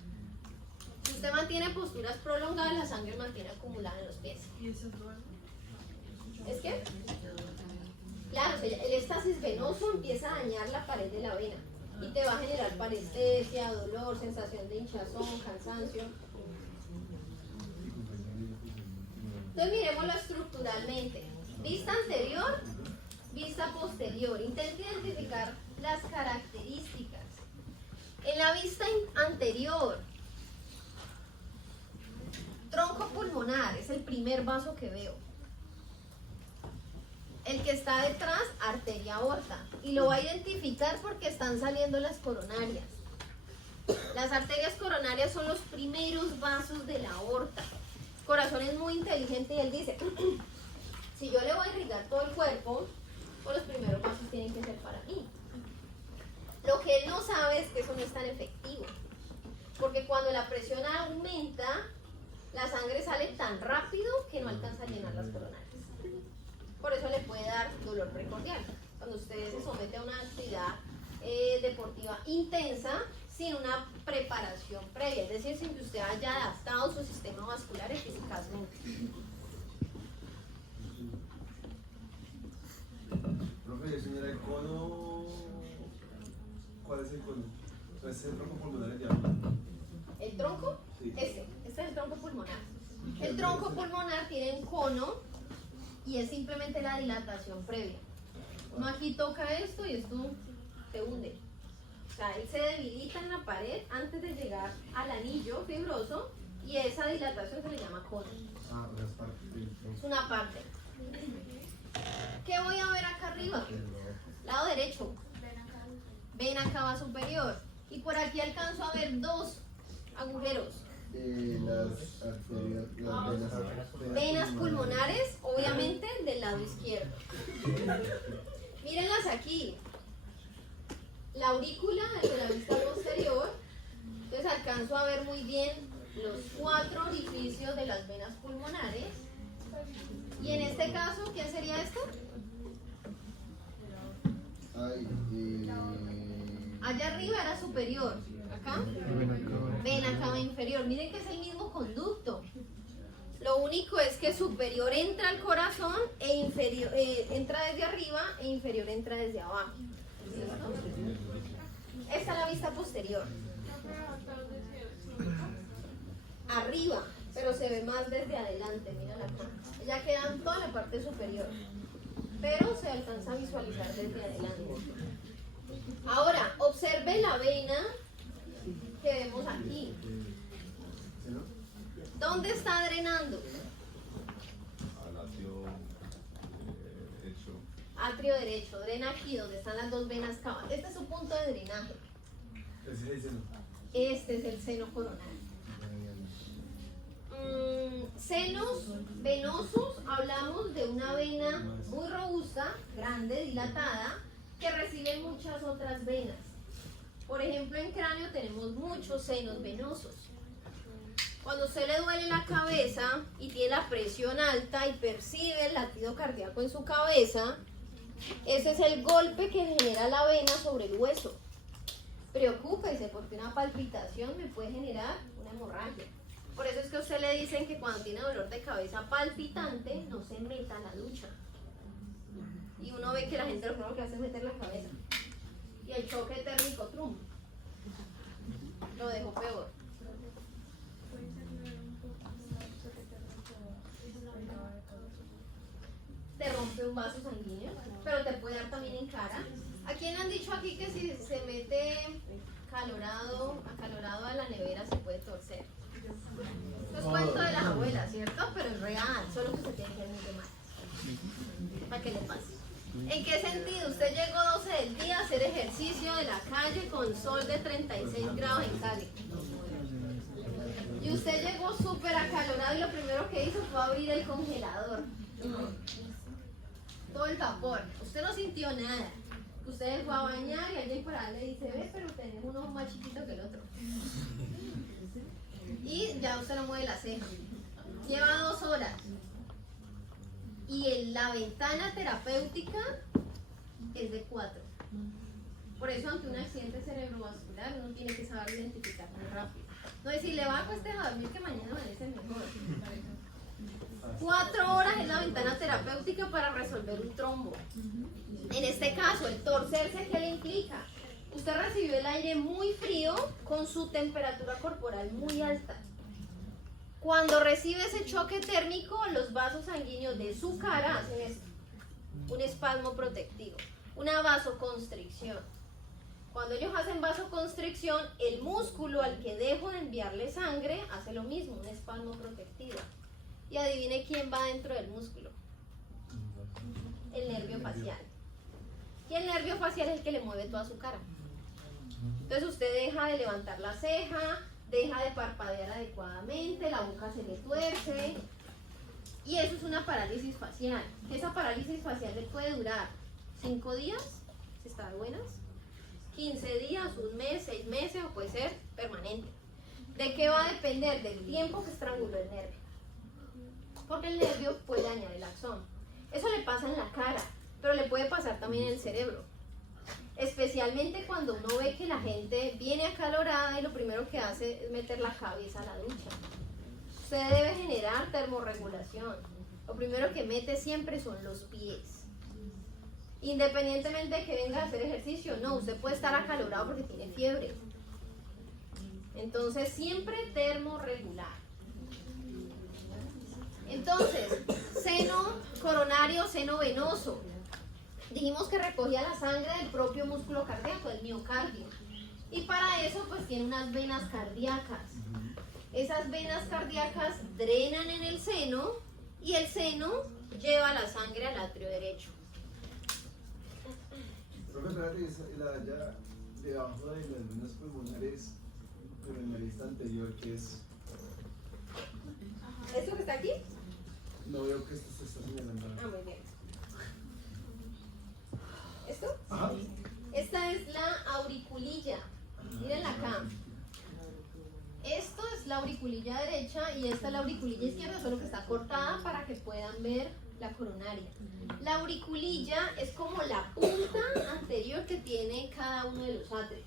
Si usted mantiene posturas prolongadas, la sangre mantiene acumulada en los pies. ¿Y eso es duele? ¿Es que? Claro, el éxtasis venoso empieza a dañar la pared de la vena y te va a generar parestesia, dolor, sensación de hinchazón, cansancio. Entonces miremoslo estructuralmente. Vista anterior, vista posterior. Intente identificar las características. En la vista anterior, Tronco pulmonar es el primer vaso que veo. El que está detrás, arteria aorta. Y lo va a identificar porque están saliendo las coronarias. Las arterias coronarias son los primeros vasos de la aorta. El corazón es muy inteligente y él dice, si yo le voy a irrigar todo el cuerpo, pues los primeros vasos tienen que ser para mí. Lo que él no sabe es que eso no es tan efectivo. Porque cuando la presión aumenta, la sangre sale tan rápido que no alcanza a llenar las coronarias. Por eso le puede dar dolor precordial. Cuando usted se somete a una actividad deportiva intensa sin una preparación previa, es decir, sin que usted haya adaptado su sistema vascular eficazmente. Profe, eso era el cono. ¿Cuál es el cono? ¿Es el tronco pulmonar de agua? ¿El tronco? Sí. Este es el tronco pulmonar. El tronco pulmonar tiene un cono y es simplemente la dilatación previa. Uno aquí toca esto y esto se hunde. O sea, él se debilita en la pared antes de llegar al anillo fibroso y esa dilatación se le llama cono. Ah, o sea, es parte del tronco. Es una parte. ¿Qué voy a ver acá arriba? Lado derecho. Vena cava superior. Y por aquí alcanzo a ver dos agujeros. Las arterias, las Venas pulmonares, obviamente del lado izquierdo. Mírenlas aquí. La aurícula de la vista posterior. Entonces alcanzo a ver muy bien los 4 orificios de las venas pulmonares. Y en este caso, ¿quién sería esto? Allá arriba era superior. Acá, vena cava inferior. Miren que es el mismo conducto. Lo único es que superior entra al corazón e inferior entra desde arriba e inferior entra desde abajo. ¿Listo? Esta es la vista posterior. Arriba, pero se ve más desde adelante. Miren acá. Ya queda en toda la parte superior, pero se alcanza a visualizar desde adelante. Ahora, observe la vena que vemos aquí. ¿Dónde está drenando? Al atrio hecho. Atrio derecho, drena aquí donde están las dos venas cava. Este es su punto de drenaje. Ese es el seno. Este es el seno coronal. Senos venosos, hablamos de una vena muy robusta, grande, dilatada, que recibe muchas otras venas. Por ejemplo, en cráneo tenemos muchos senos venosos. Cuando usted le duele la cabeza y tiene la presión alta y percibe el latido cardíaco en su cabeza, ese es el golpe que genera la vena sobre el hueso. Preocúpese porque una palpitación me puede generar una hemorragia. Por eso es que a usted le dicen que cuando tiene dolor de cabeza palpitante, no se meta a la ducha. Y uno ve que la gente lo primero que hace es meter la cabeza. Y el choque térmico, trum, lo dejó peor. Te rompe un vaso sanguíneo, pero te puede dar también en cara. ¿A quién le han dicho aquí que si se mete acalorado a la nevera se puede torcer? Esto es cuento de las abuelas, ¿cierto? Pero es real, solo que se tiene que ir muy de mal. ¿Para qué le pase? ¿En qué sentido? Usted llegó 12 del día a hacer ejercicio de la calle con sol de 36 grados en Cali. Y usted llegó súper acalorado y lo primero que hizo fue abrir el congelador. Todo el vapor. Usted no sintió nada. Usted fue a bañar y alguien por ahí le dice, ve, pero tenemos uno más chiquito que el otro. Y ya usted no mueve la ceja. Lleva 2 horas. Y la ventana terapéutica es de 4. Por eso ante un accidente cerebrovascular uno tiene que saber identificar muy rápido. No es si le va a acostar a dormir que mañana amanece mejor. 4 horas es la ventana terapéutica para resolver un trombo. En este caso, el torcerse, ¿qué le implica? Usted recibió el aire muy frío con su temperatura corporal muy alta. Cuando recibe ese choque térmico, los vasos sanguíneos de su cara hacen esto, un espasmo protectivo, una vasoconstricción. Cuando ellos hacen vasoconstricción, el músculo al que dejo de enviarle sangre hace lo mismo, un espasmo protectivo. Y adivine quién va dentro del músculo. El nervio facial. Y el nervio facial es el que le mueve toda su cara. Entonces usted deja de levantar la ceja, deja de parpadear adecuadamente, la boca se le tuerce. Y eso es una parálisis facial. Esa parálisis facial le puede durar 5 días, si está de buenas, 15 días, un mes, 6 meses, o puede ser permanente. ¿De qué va a depender? Del tiempo que estranguló el nervio. Porque el nervio puede dañar el axón. Eso le pasa en la cara, pero le puede pasar también en el cerebro. Especialmente cuando uno ve que la gente viene acalorada y lo primero que hace es meter la cabeza a la ducha. Usted debe generar termorregulación. Lo primero que mete siempre son los pies. Independientemente de que venga a hacer ejercicio, no, usted puede estar acalorado porque tiene fiebre. Entonces, siempre termorregular. Entonces, seno coronario, seno venoso. Dijimos que recogía la sangre del propio músculo cardíaco, del miocardio. Y para eso, pues tiene unas venas cardíacas. Esas venas cardíacas drenan en el seno y el seno lleva la sangre al atrio derecho. Profe, espérate, ya debajo de las venas pulmonares, pero en la lista anterior, que es. ¿Esto que está aquí? No veo que esto se está señalando. Ah, muy bien. ¿Esto? Ajá. Esta es la auriculilla. Mírenla acá. Esto es la auriculilla derecha y esta es la auriculilla izquierda, solo que está cortada para que puedan ver la coronaria. La auriculilla es como la punta anterior que tiene cada uno de los atrios.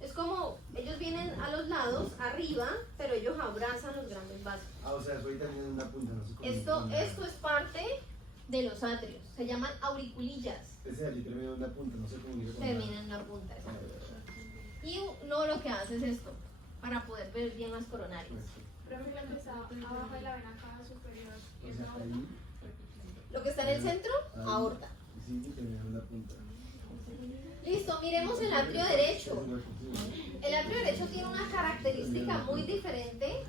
Es como, ellos vienen a los lados, arriba, pero ellos abrazan los grandes vasos. Ah, o sea, eso ahí también es una punta, no sé cómo. Esto es parte de los atrios, se llaman auriculillas. Ese de allí termina en una punta, no sé cómo ir. Termina en una punta. Y uno lo que hace es esto, para poder ver bien las coronarias. Profe, la que está abajo de la vena cava superior. O sea, ahí. Lo que está en el centro, aorta. Sí, termina en una punta. Listo, miremos el atrio derecho. El atrio derecho tiene una característica muy diferente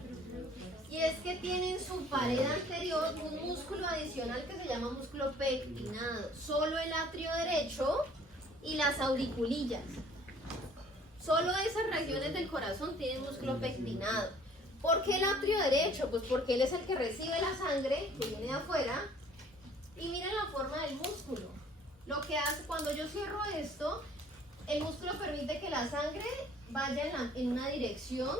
y es que tiene en su pared anterior un músculo adicional que se llama músculo pectinado. Solo el atrio derecho y las auriculillas. Solo esas regiones del corazón tienen músculo pectinado. ¿Por qué el atrio derecho? Pues porque él es el que recibe la sangre que viene de afuera. Y miren la forma del músculo. Lo que hace cuando yo cierro esto, el músculo permite que la sangre vaya en una dirección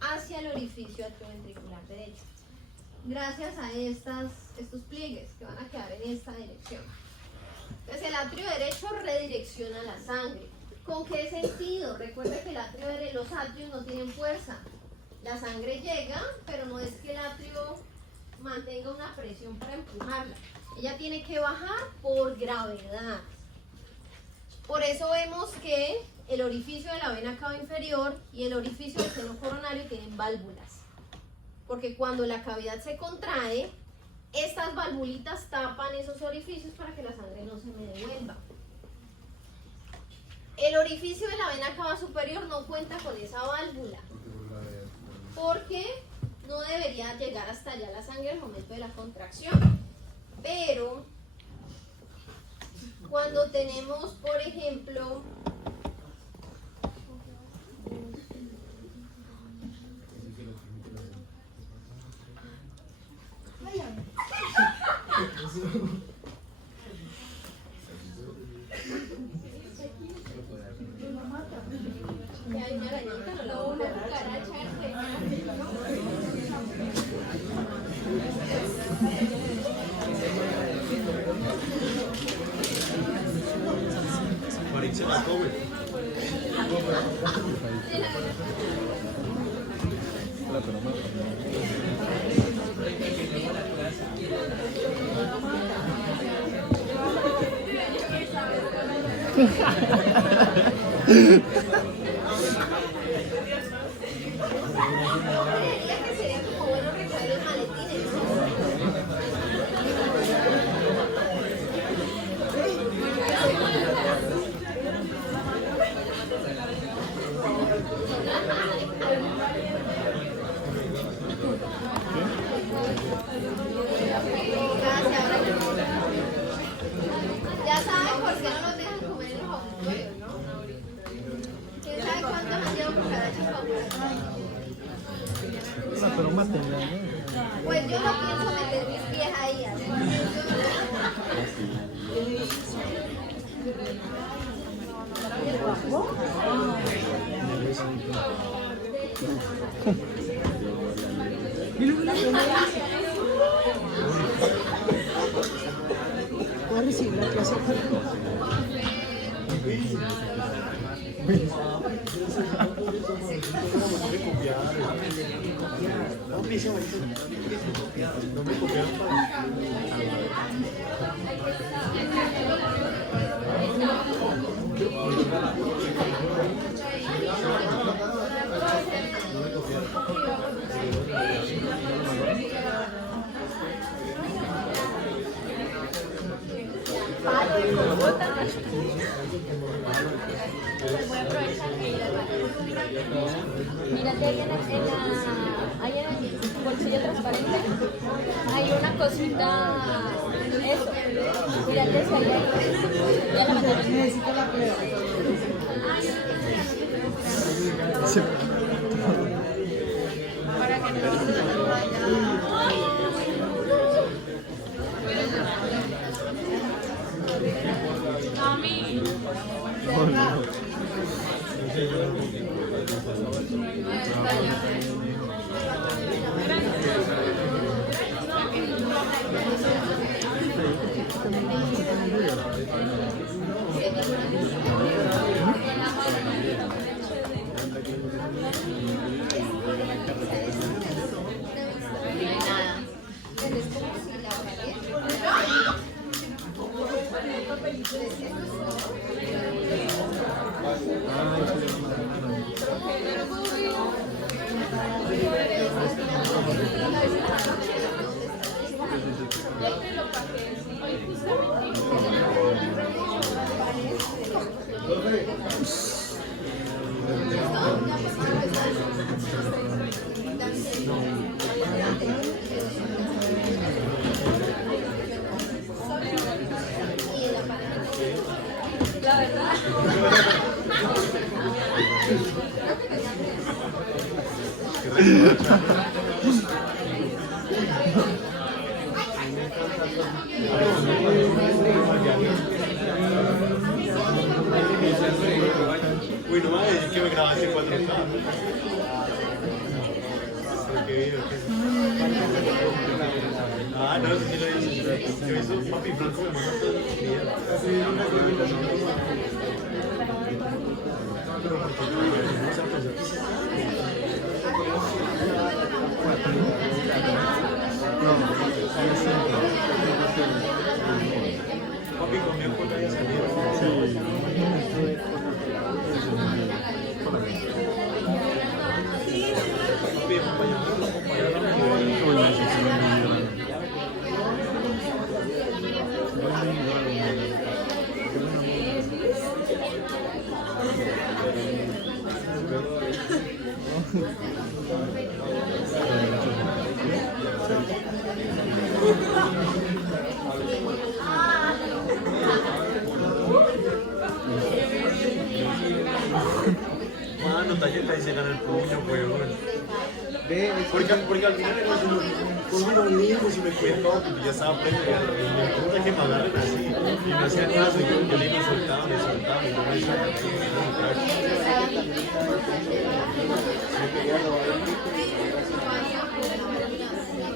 hacia el orificio atrioventricular derecho. Gracias a estos pliegues que van a quedar en esta dirección. Entonces el atrio derecho redirecciona la sangre. ¿Con qué sentido? Recuerde que los atrios no tienen fuerza. La sangre llega, pero no es que el atrio mantenga una presión para empujarla. Ella tiene que bajar por gravedad. Por eso vemos que el orificio de la vena cava inferior y el orificio del seno coronario tienen válvulas. Porque cuando la cavidad se contrae, estas valvulitas tapan esos orificios para que la sangre no se me devuelva. El orificio de la vena cava superior no cuenta con esa válvula, porque no debería llegar hasta allá la sangre al momento de la contracción. Pero cuando tenemos, por ejemplo, hay una arañita, no la voy a cucaracha. Se la come. Creería que sería como bueno recoger el maletín. Pero mátenla, ¿no? Pues yo no pienso meter mis pies ahí. así. Voy a recibir la clase. Voy a aprovechar que mira que ahí en el bolsillo transparente hay una cosita, eso, mira que eso ahí, ya la mandé. Necesito la prueba. Para que no se vaya. La verdad. Uy, no me voy a decir que me grabaste 4K. Ah, no, eso sí lo hice. Yo hice papi Franco me mandó todo el día. Pero papi comió con ella mano, Tayeta y se gana el puño, weón. Porque al final conmigo lo mismo si me cuidaba porque ya estaba preso y me gusta que me agarren así y me hacían caso y yo le soltaba y no me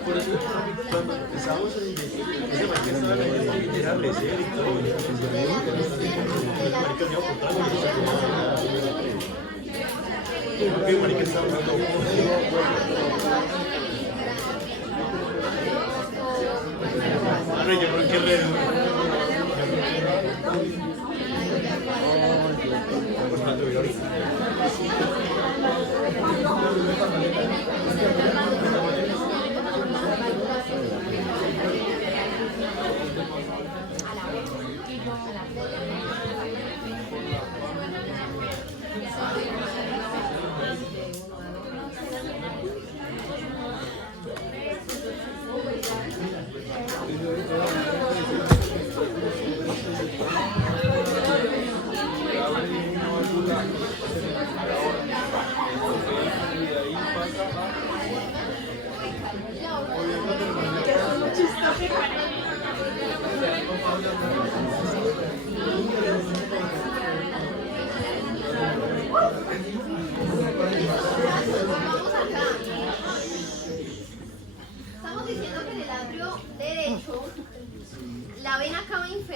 por eso cuando empezamos ese marqués estaba en era reser y todo y el marica me iba por trago y no se tomaba nada. El marica estaba hablando yo creo que re... Pues más de ahorita.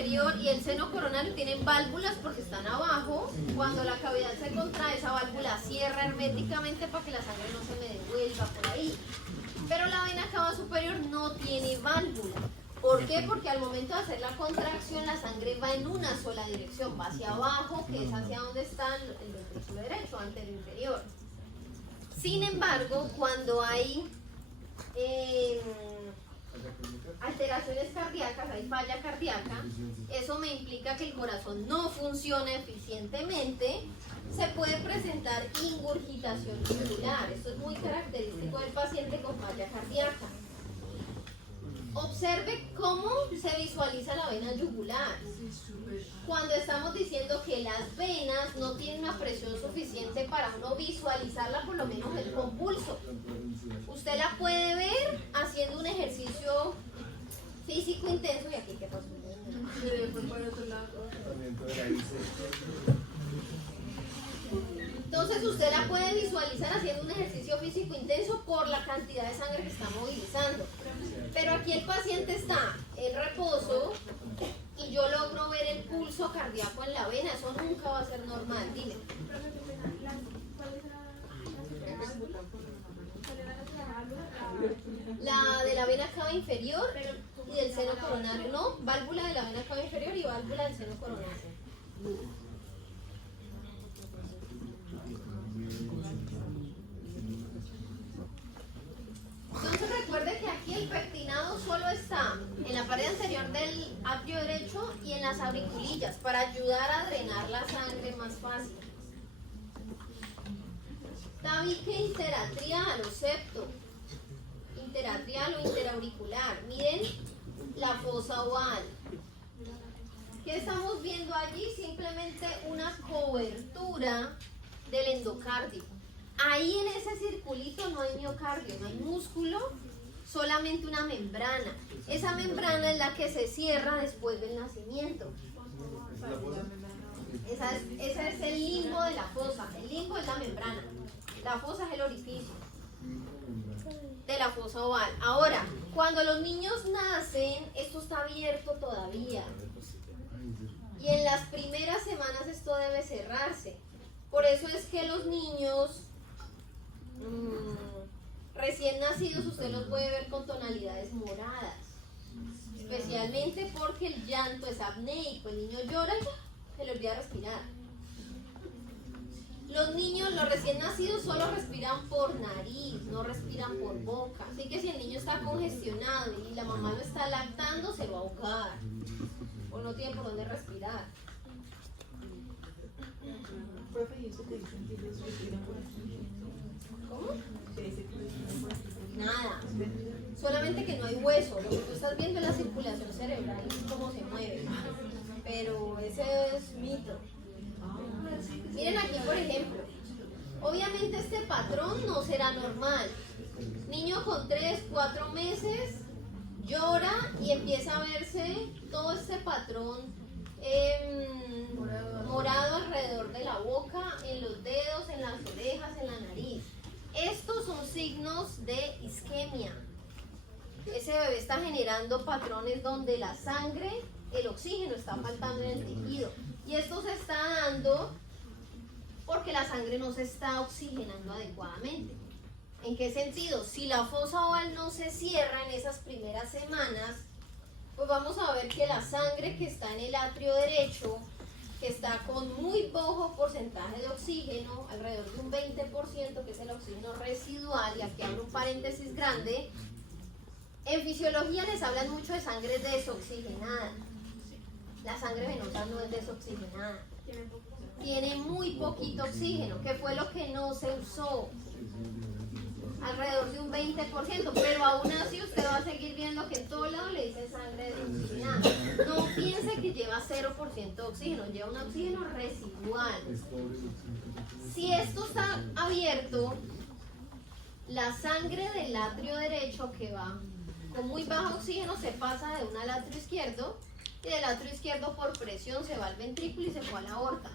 inferior y el seno coronario tienen válvulas porque están abajo. Cuando la cavidad se contrae, esa válvula cierra herméticamente para que la sangre no se me devuelva por ahí. Pero la vena cava superior no tiene válvula. ¿Por qué? Porque al momento de hacer la contracción la sangre va en una sola dirección, va hacia abajo, que es hacia donde está el ventrículo derecho, anterior inferior. Sin embargo, cuando hay alteraciones cardíacas, hay falla cardíaca, eso me implica que el corazón no funciona eficientemente, se puede presentar ingurgitación yugular. Esto es muy característico del paciente con falla cardíaca. Observe cómo se visualiza la vena yugular. Cuando estamos diciendo que las venas no tienen una presión suficiente para uno visualizarla, por lo menos el compulso. Usted la puede ver haciendo un ejercicio físico intenso. ¿Y aquí qué pasó? Entonces usted la puede visualizar haciendo un ejercicio físico intenso por la cantidad de sangre que está movilizando. Pero aquí el paciente está en reposo y yo logro ver el pulso cardíaco en la vena. Eso nunca va a ser normal. Dime. La de la vena cava inferior y del seno coronario. No, válvula de la vena cava inferior y válvula del seno coronario. Entonces recuerde que aquí el pectinado solo está en la pared anterior del atrio derecho y en las auriculillas para ayudar a drenar la sangre más fácil. Tabique interatrial o septo, interatrial o interauricular. Miren la fosa oval. ¿Qué estamos viendo allí? Simplemente una cobertura del endocardio. Ahí en ese circulito no hay miocardio, no hay músculo, solamente una membrana. Esa membrana es la que se cierra después del nacimiento. Ese es el limbo de la fosa. El limbo es la membrana. La fosa es el orificio de la fosa oval. Ahora, cuando los niños nacen, esto está abierto todavía. Y en las primeras semanas esto debe cerrarse. Por eso es que los niños recién nacidos usted los puede ver con tonalidades moradas, especialmente porque el llanto es apneico. El niño llora y se le olvida respirar. Los niños, los recién nacidos, solo respiran por nariz, no respiran por boca. Así que si el niño está congestionado y la mamá lo está lactando, se va a ahogar o no tiene por dónde respirar. Profe, ¿y eso que dicen que ellos respiran por aquí? ¿Cómo? Que dice que respiran por aquí. Nada, solamente que no hay hueso. Lo que tú estás viendo es la circulación cerebral y cómo se mueve, pero ese es mito. Miren aquí, por ejemplo, obviamente este patrón no será normal. Niño con 3, 4 meses llora y empieza a verse todo este patrón morado alrededor de la boca, en los dedos, en las orejas, en la nariz. Estos son signos de isquemia. Ese bebé está generando patrones donde la sangre, el oxígeno está faltando en el tejido. Y esto se está dando porque la sangre no se está oxigenando adecuadamente. ¿En qué sentido? Si la fosa oval no se cierra en esas primeras semanas, pues vamos a ver que la sangre que está en el atrio derecho, que está con muy bajo porcentaje de oxígeno, alrededor de un 20%, que es el oxígeno residual, y aquí abro un paréntesis grande, en fisiología les hablan mucho de sangre desoxigenada. La sangre venosa no es desoxigenada. Tiene muy poquito oxígeno, que fue lo que no se usó. Alrededor de un 20%, pero aún así usted va a seguir viendo que en todo lado le dicen sangre desoxigenada. No piense que lleva 0% de oxígeno, lleva un oxígeno residual. Si esto está abierto, la sangre del atrio derecho, que va con muy bajo oxígeno, se pasa de una al atrio izquierdo, y del atrio izquierdo por presión se va al ventrículo y se fue a la aorta,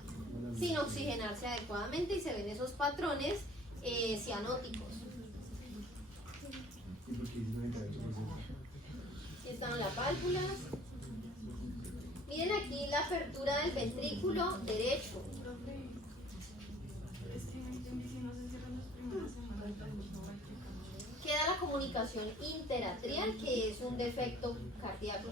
sin oxigenarse adecuadamente, y se ven esos patrones cianóticos. Aquí están las válvulas. Miren aquí la apertura del ventrículo derecho. Es que no entendí si no se cierran las primeras semanas del mismo Queda la comunicación interatrial, que es un defecto cardíaco.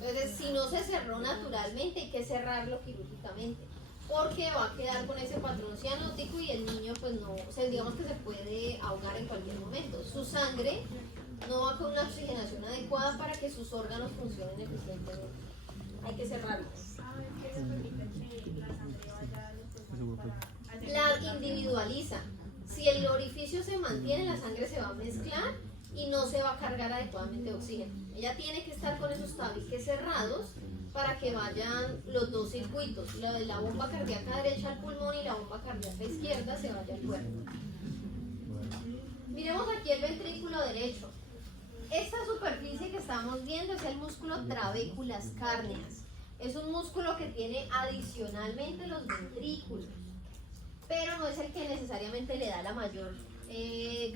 Entonces, si no se cerró naturalmente, hay que cerrarlo quirúrgicamente, porque va a quedar con ese patrón cianótico y el niño, pues no, o sea, digamos que se puede ahogar en cualquier momento. Su sangre no va con una oxigenación adecuada para que sus órganos funcionen eficientemente. Hay que cerrarlo. A ver, ¿qué le permite que la sangre vaya después para hacer La individualiza. Si el orificio se mantiene, la sangre se va a mezclar y no se va a cargar adecuadamente de oxígeno. Ella tiene que estar con esos tabiques cerrados para que vayan los dos circuitos, la de la bomba cardíaca derecha al pulmón y la bomba cardíaca izquierda se vaya al cuerpo. Miremos aquí el ventrículo derecho. Esta superficie que estamos viendo es el músculo trabéculas cárneas. Es un músculo que tiene adicionalmente los ventrículos, pero no es el que necesariamente le da la mayor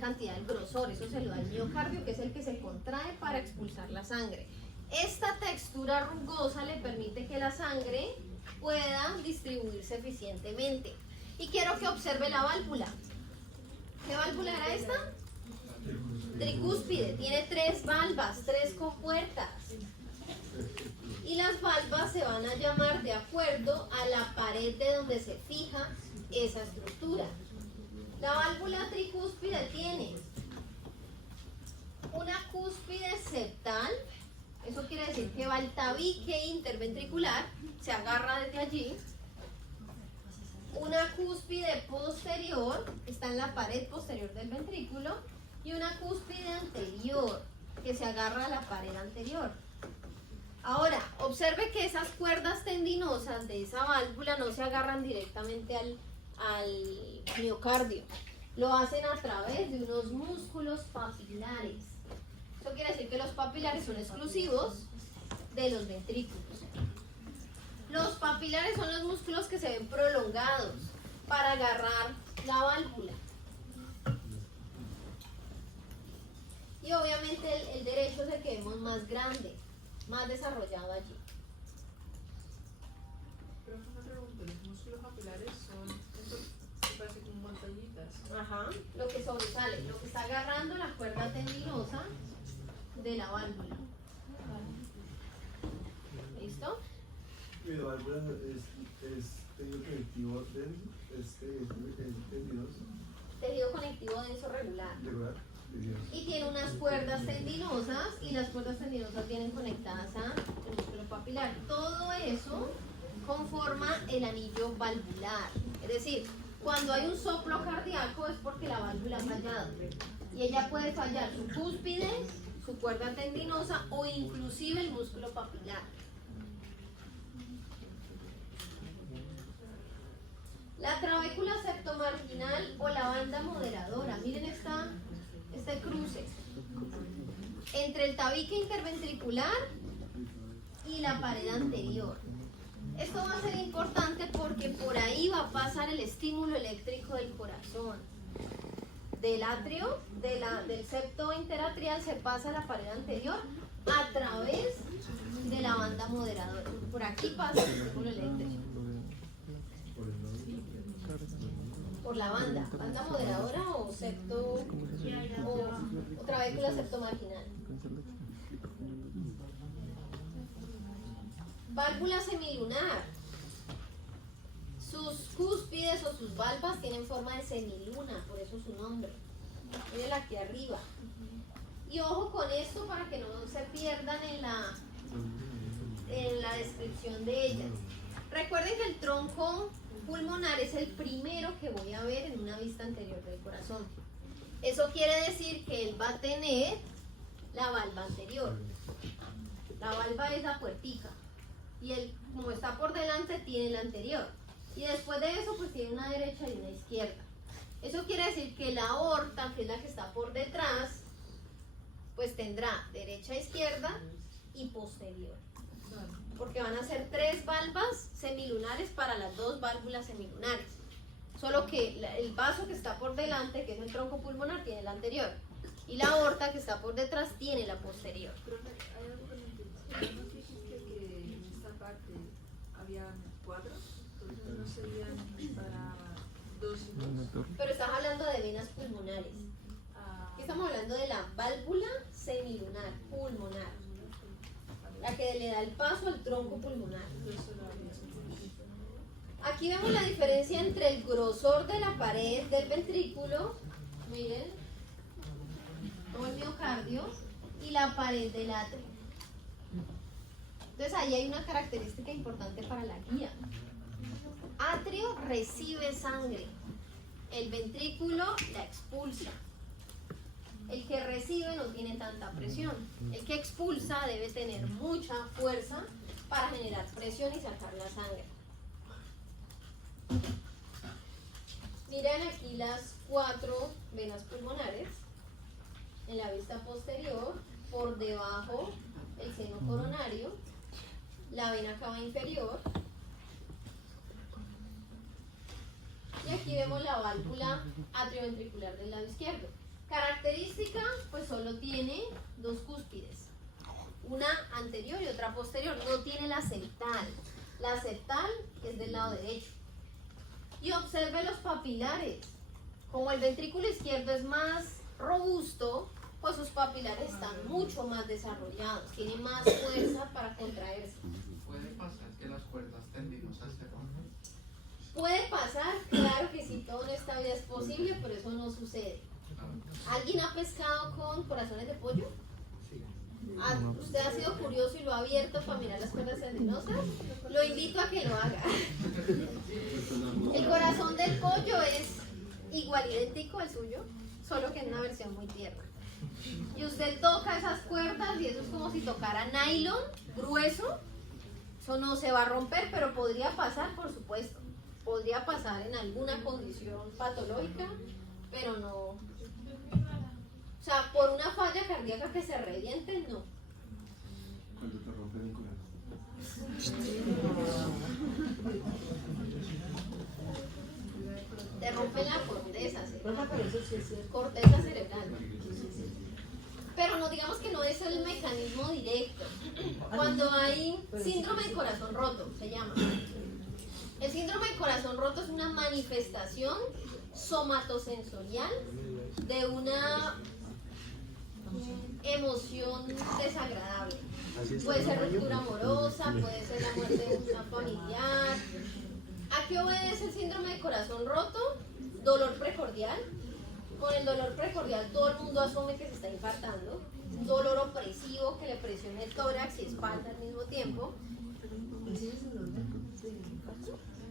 cantidad de grosor. Eso se lo da el miocardio, que es el que se contrae para expulsar la sangre. Esta textura rugosa le permite que la sangre pueda distribuirse eficientemente. Y quiero que observe la válvula. ¿Qué válvula era esta? Tricúspide. Tiene 3 valvas, 3 compuertas. Y las valvas se van a llamar de acuerdo a la pared de donde se fija esa estructura. La válvula tricúspide tiene una cúspide septal, eso quiere decir que va el tabique interventricular, se agarra desde allí. Una cúspide posterior, está en la pared posterior del ventrículo, y una cúspide anterior, que se agarra a la pared anterior. Ahora, observe que esas cuerdas tendinosas de esa válvula no se agarran directamente al miocardio, lo hacen a través de unos músculos papilares. Eso quiere decir que los papilares son exclusivos de los ventrículos. Los papilares son los músculos que se ven prolongados para agarrar la válvula. Y obviamente el derecho es el que vemos más grande, más desarrollado allí. Pero una pregunta, los músculos capilares son, eso me parece como montañitas. Ajá, lo que sobresale, lo que está agarrando la cuerda tendinosa de la válvula. ¿Listo? Y la válvula es tejido conectivo denso, es tendinoso, Tejido conectivo denso regular. regular, tendinoso. Y tiene unas cuerdas tendinosas y las cuerdas tendinosas vienen conectadas al músculo papilar. Todo eso conforma el anillo valvular. Es decir, cuando hay un soplo cardíaco es porque la válvula ha fallado. Y ella puede fallar su cúspide, su cuerda tendinosa o inclusive el músculo papilar. La trabécula septomarginal o la banda moderadora. Miren este cruce entre el tabique interventricular y la pared anterior. Esto va a ser importante porque por ahí va a pasar el estímulo eléctrico del corazón. Del atrio, del septo interatrial, se pasa a la pared anterior a través de la banda moderadora. Por aquí pasa el estímulo eléctrico. Por la banda moderadora o septo o trabécula septomarginal. Válvula semilunar. Sus cúspides o sus valvas tienen forma de semiluna, por eso su nombre. Miren aquí arriba. Y ojo con esto para que no se pierdan en la descripción de ellas. Recuerden que el tronco pulmonar es el primero que voy a ver en una vista anterior del corazón. Eso quiere decir que él va a tener la valva anterior. La valva es la puertica. Y él, como está por delante, tiene la anterior. Y después de eso, pues tiene una derecha y una izquierda. Eso quiere decir que la aorta, que es la que está por detrás, pues tendrá derecha, izquierda y posterior. Porque van a ser 3 valvas semilunares para las 2 válvulas semilunares. Solo que el vaso que está por delante, que es el tronco pulmonar, tiene la anterior. Y la aorta que está por detrás tiene la posterior. Pero hay algo que no entiendo. ¿No dijiste que en esta explicaba que había 4, entonces no serían para 2 y 2. Pero estás hablando de venas pulmonares. Aquí estamos hablando de la válvula semilunar, pulmonar. La que le da el paso al tronco pulmonar. Aquí vemos la diferencia entre el grosor de la pared del ventrículo, miren, como el miocardio, y la pared del atrio. Entonces ahí hay una característica importante para la guía. Atrio recibe sangre, el ventrículo la expulsa. El que recibe no tiene tanta presión. El que expulsa debe tener mucha fuerza para generar presión y sacar la sangre. Miren aquí las 4 venas pulmonares. En la vista posterior, por debajo el seno coronario, la vena cava inferior. Y aquí vemos la válvula atrioventricular del lado izquierdo. Característica, pues solo tiene 2 cúspides, una anterior y otra posterior, no tiene la septal. La septal es del lado derecho. Y observe los papilares. Como el ventrículo izquierdo es más robusto, pues sus papilares están mucho más desarrollados, tienen más fuerza para contraerse. Puede pasar que las cuerdas tendinosas se rompan. Puede pasar, claro que sí, todo en esta vida es posible, pero eso no sucede. ¿Alguien ha pescado con corazones de pollo? ¿Usted ha sido curioso y lo ha abierto para mirar las cuerdas tendinosas? Lo invito a que lo haga. El corazón del pollo es igual, idéntico al suyo, solo que en una versión muy tierna. Y usted toca esas cuerdas y eso es como si tocara nylon grueso. Eso no se va a romper, pero podría pasar, por supuesto. Podría pasar en alguna condición patológica, pero no. O sea, por una falla cardíaca que se reviente, no. Cuando te rompen el corazón. Te rompen la corteza cerebral. Corteza cerebral. Pero no, digamos que no es el mecanismo directo. Cuando hay síndrome de corazón roto, se llama. El síndrome de corazón roto es una manifestación somatosensorial de una emoción desagradable. Puede ser ruptura amorosa, puede ser la muerte de un familiar. ¿A qué obedece el síndrome de corazón roto? Dolor precordial. Con el dolor precordial todo el mundo asume que se está infartando. Un dolor opresivo que le presione el tórax y espalda al mismo tiempo.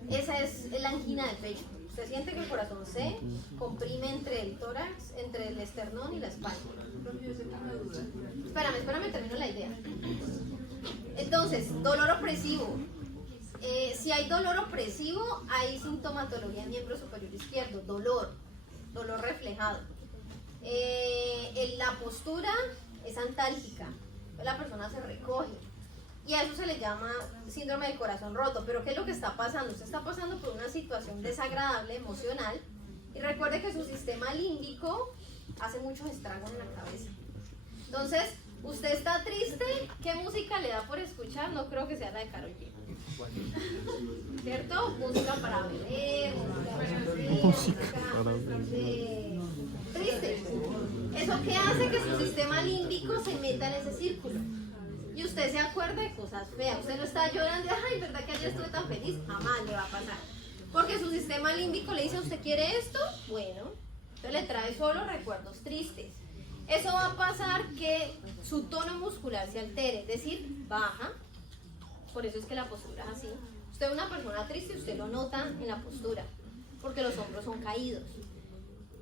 Esa es la angina del pecho. Usted siente que el corazón se comprime entre el tórax, entre el esternón y la espalda. Espérame, termino la idea. Entonces, dolor opresivo. Si hay dolor opresivo, hay sintomatología en miembro superior izquierdo, dolor reflejado. La postura es antálgica, la persona se recoge. Y a eso se le llama síndrome del corazón roto. Pero ¿qué es lo que está pasando? Usted está pasando por una situación desagradable, emocional. Y recuerde que su sistema límbico hace muchos estragos en la cabeza. Entonces, usted está triste. ¿Qué música le da por escuchar? No creo que sea la de Karol G. ¿Cierto? Música para beber, música triste. ¿Eso qué hace? Que su sistema límbico se meta en ese círculo. Y usted se acuerda de cosas feas. Usted no está llorando, ay, ¿verdad que ayer estuve tan feliz? Jamás le va a pasar. Porque su sistema límbico le dice, ¿usted quiere esto? Bueno, entonces le trae solo recuerdos tristes. Eso va a pasar que su tono muscular se altere, es decir, baja. Por eso es que la postura es así. Usted es una persona triste, usted lo nota en la postura, porque los hombros son caídos.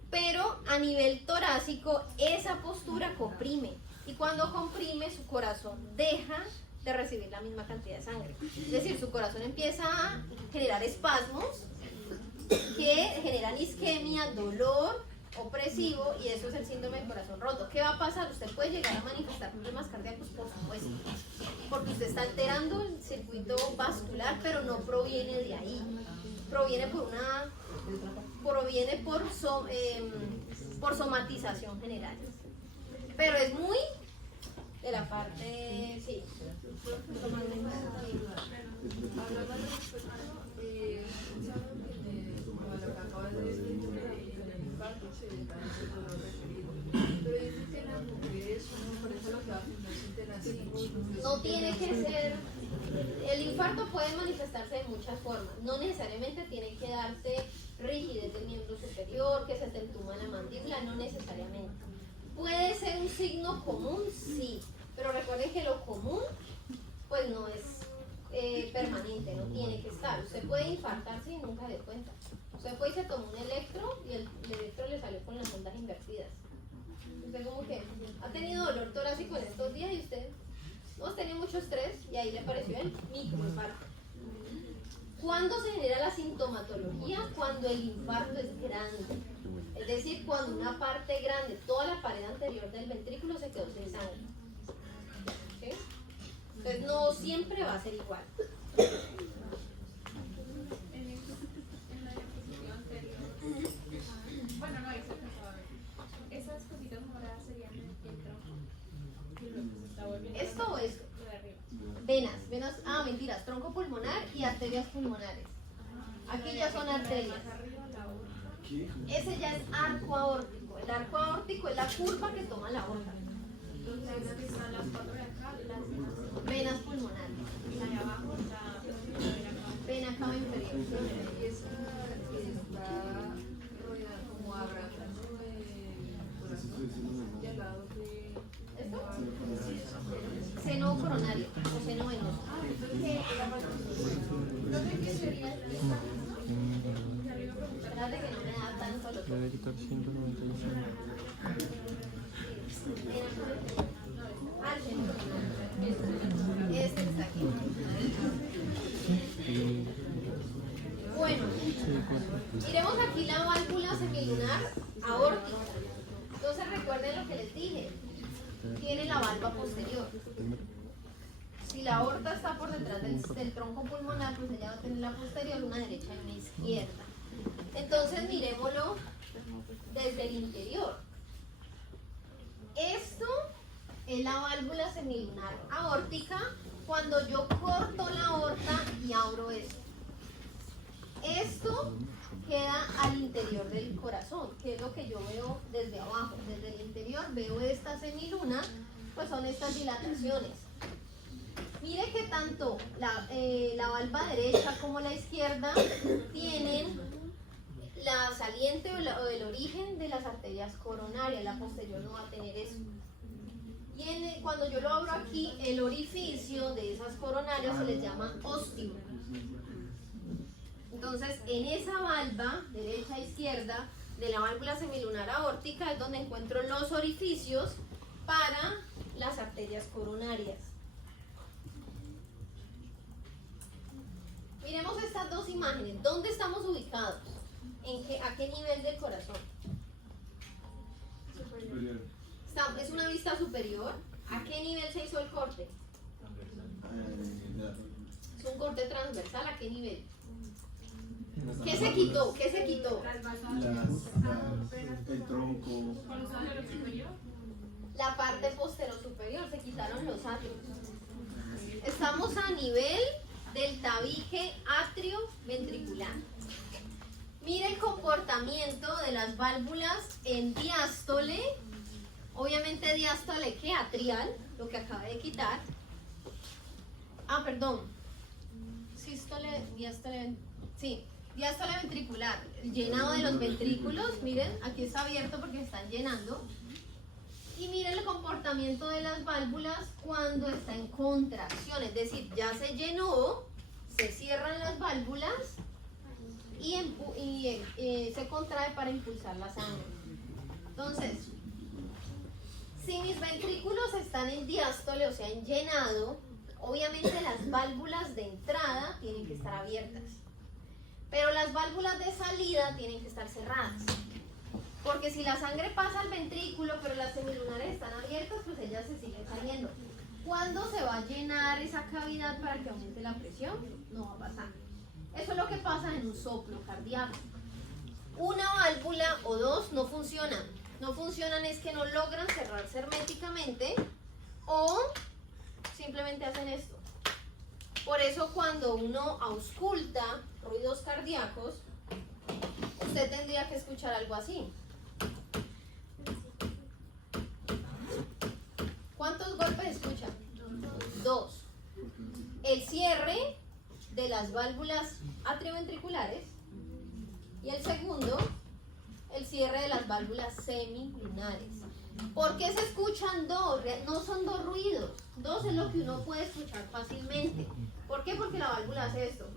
Pero a nivel torácico, esa postura comprime. Y cuando comprime, su corazón deja de recibir la misma cantidad de sangre. Es decir, su corazón empieza a generar espasmos que generan isquemia, dolor opresivo, y eso es el síndrome del corazón roto. ¿Qué va a pasar? Usted puede llegar a manifestar problemas cardíacos, por supuesto, porque usted está alterando el circuito vascular, pero no proviene de ahí. Proviene por somatización general. Pero es muy de la parte, sí. Hablando respecto, pensaba que como lo que acabas de decir, en el infarto se da ese dolor referido. Pero dice que las mujeres, por eso lo que hacen, no sienten así. No tiene que ser. El infarto puede manifestarse de muchas formas. No necesariamente tiene que darse rigidez del miembro superior, que se te entuma la mandíbula, no necesariamente. ¿Puede ser un signo común? Sí. Pero recuerden que lo común, pues no es permanente, no tiene que estar. Usted puede infartarse y nunca le cuenta. Usted fue y se tomó un electro y el electro le salió con las ondas invertidas. Usted como que ha tenido dolor torácico en estos días y usted no tenía mucho estrés y ahí le apareció el microinfarto. ¿Cuándo se genera la sintomatología? Cuando el infarto es grande. Es decir, cuando una parte grande, toda la pared anterior del ventrículo se quedó sin sangre. ¿Sí? Entonces no siempre va a ser igual. En la diapositiva anterior, bueno, no, eso pensaba ver. Esas cositas moradas serían el tronco. Y luego se está volviendo. ¿Esto o esto? Lo de arriba. Venas, mentiras, tronco pulmonar y arterias pulmonares. Aquí ya son arterias. Más arriba la otra. ¿Qué? Ese ya es arco aórtico. El arco aórtico es la curva que toma la aorta. Entonces, que están las cuatro de acá, las Venas pulmonares. y la de abajo, la Vena cava inferior. Y esa que está rodeada como abrazando y al lado de... ¿Esto? Seno coronario o seno venoso. Espérate que no me da tanto lo que... Debe quitar 195. Ah, el seno coronario. Este está aquí. Bueno, miremos aquí la válvula semilunar aórtica. Entonces recuerden lo que les dije. Tiene la valva posterior. Si la aorta está por detrás del tronco pulmonar, pues ella va a tener la posterior, una derecha y una izquierda. Entonces miremoslo desde el interior. Esto es la válvula semilunar aórtica cuando yo corto la aorta y abro esto. Esto queda al interior del corazón, que es lo que yo veo desde abajo. Desde el interior veo esta semiluna, pues son estas dilataciones. Mire que tanto la valva derecha como la izquierda tienen la saliente o el origen de las arterias coronarias. La posterior no va a tener eso. Y cuando yo lo abro aquí, el orificio de esas coronarias se les llama ósteo. Entonces, en esa valva, derecha e izquierda, de la válvula semilunar aórtica es donde encuentro los orificios para las arterias coronarias. Miremos estas dos imágenes. ¿Dónde estamos ubicados? ¿A qué nivel del corazón? Superior. Es una vista superior. ¿A qué nivel se hizo el corte? Es un corte transversal. ¿A qué nivel? ¿Qué se quitó? ¿Qué se quitó? El tronco. La parte posterior superior. Se quitaron los atrios. Estamos a nivel del tabique atrio-ventricular. Mire el comportamiento de las válvulas en diástole. Obviamente diástole que atrial, lo que acabé de quitar. Ah, perdón. Sístole, diástole, sí, diástole ventricular. El llenado de los ventrículos, miren, aquí está abierto porque están llenando. Y miren el comportamiento de las válvulas cuando está en contracción, es decir, ya se llenó, se cierran las válvulas y se contrae para impulsar la sangre. Entonces, si mis ventrículos están en diástole, o sea, en llenado, obviamente las válvulas de entrada tienen que estar abiertas, pero las válvulas de salida tienen que estar cerradas. Porque si la sangre pasa al ventrículo, pero las semilunares están abiertas, pues ellas se siguen saliendo. ¿Cuándo se va a llenar esa cavidad para que aumente la presión? No va a pasar. Eso es lo que pasa en un soplo cardíaco. Una válvula o dos no funcionan. No funcionan es que no logran cerrarse herméticamente o simplemente hacen esto. Por eso cuando uno ausculta ruidos cardíacos, usted tendría que escuchar algo así. ¿Cuántos golpes escuchan? 2. El cierre de las válvulas atrioventriculares y el segundo, el cierre de las válvulas semilunares. ¿Por qué se escuchan 2? No son 2 ruidos. 2 es lo que uno puede escuchar fácilmente. ¿Por qué? Porque la válvula hace esto.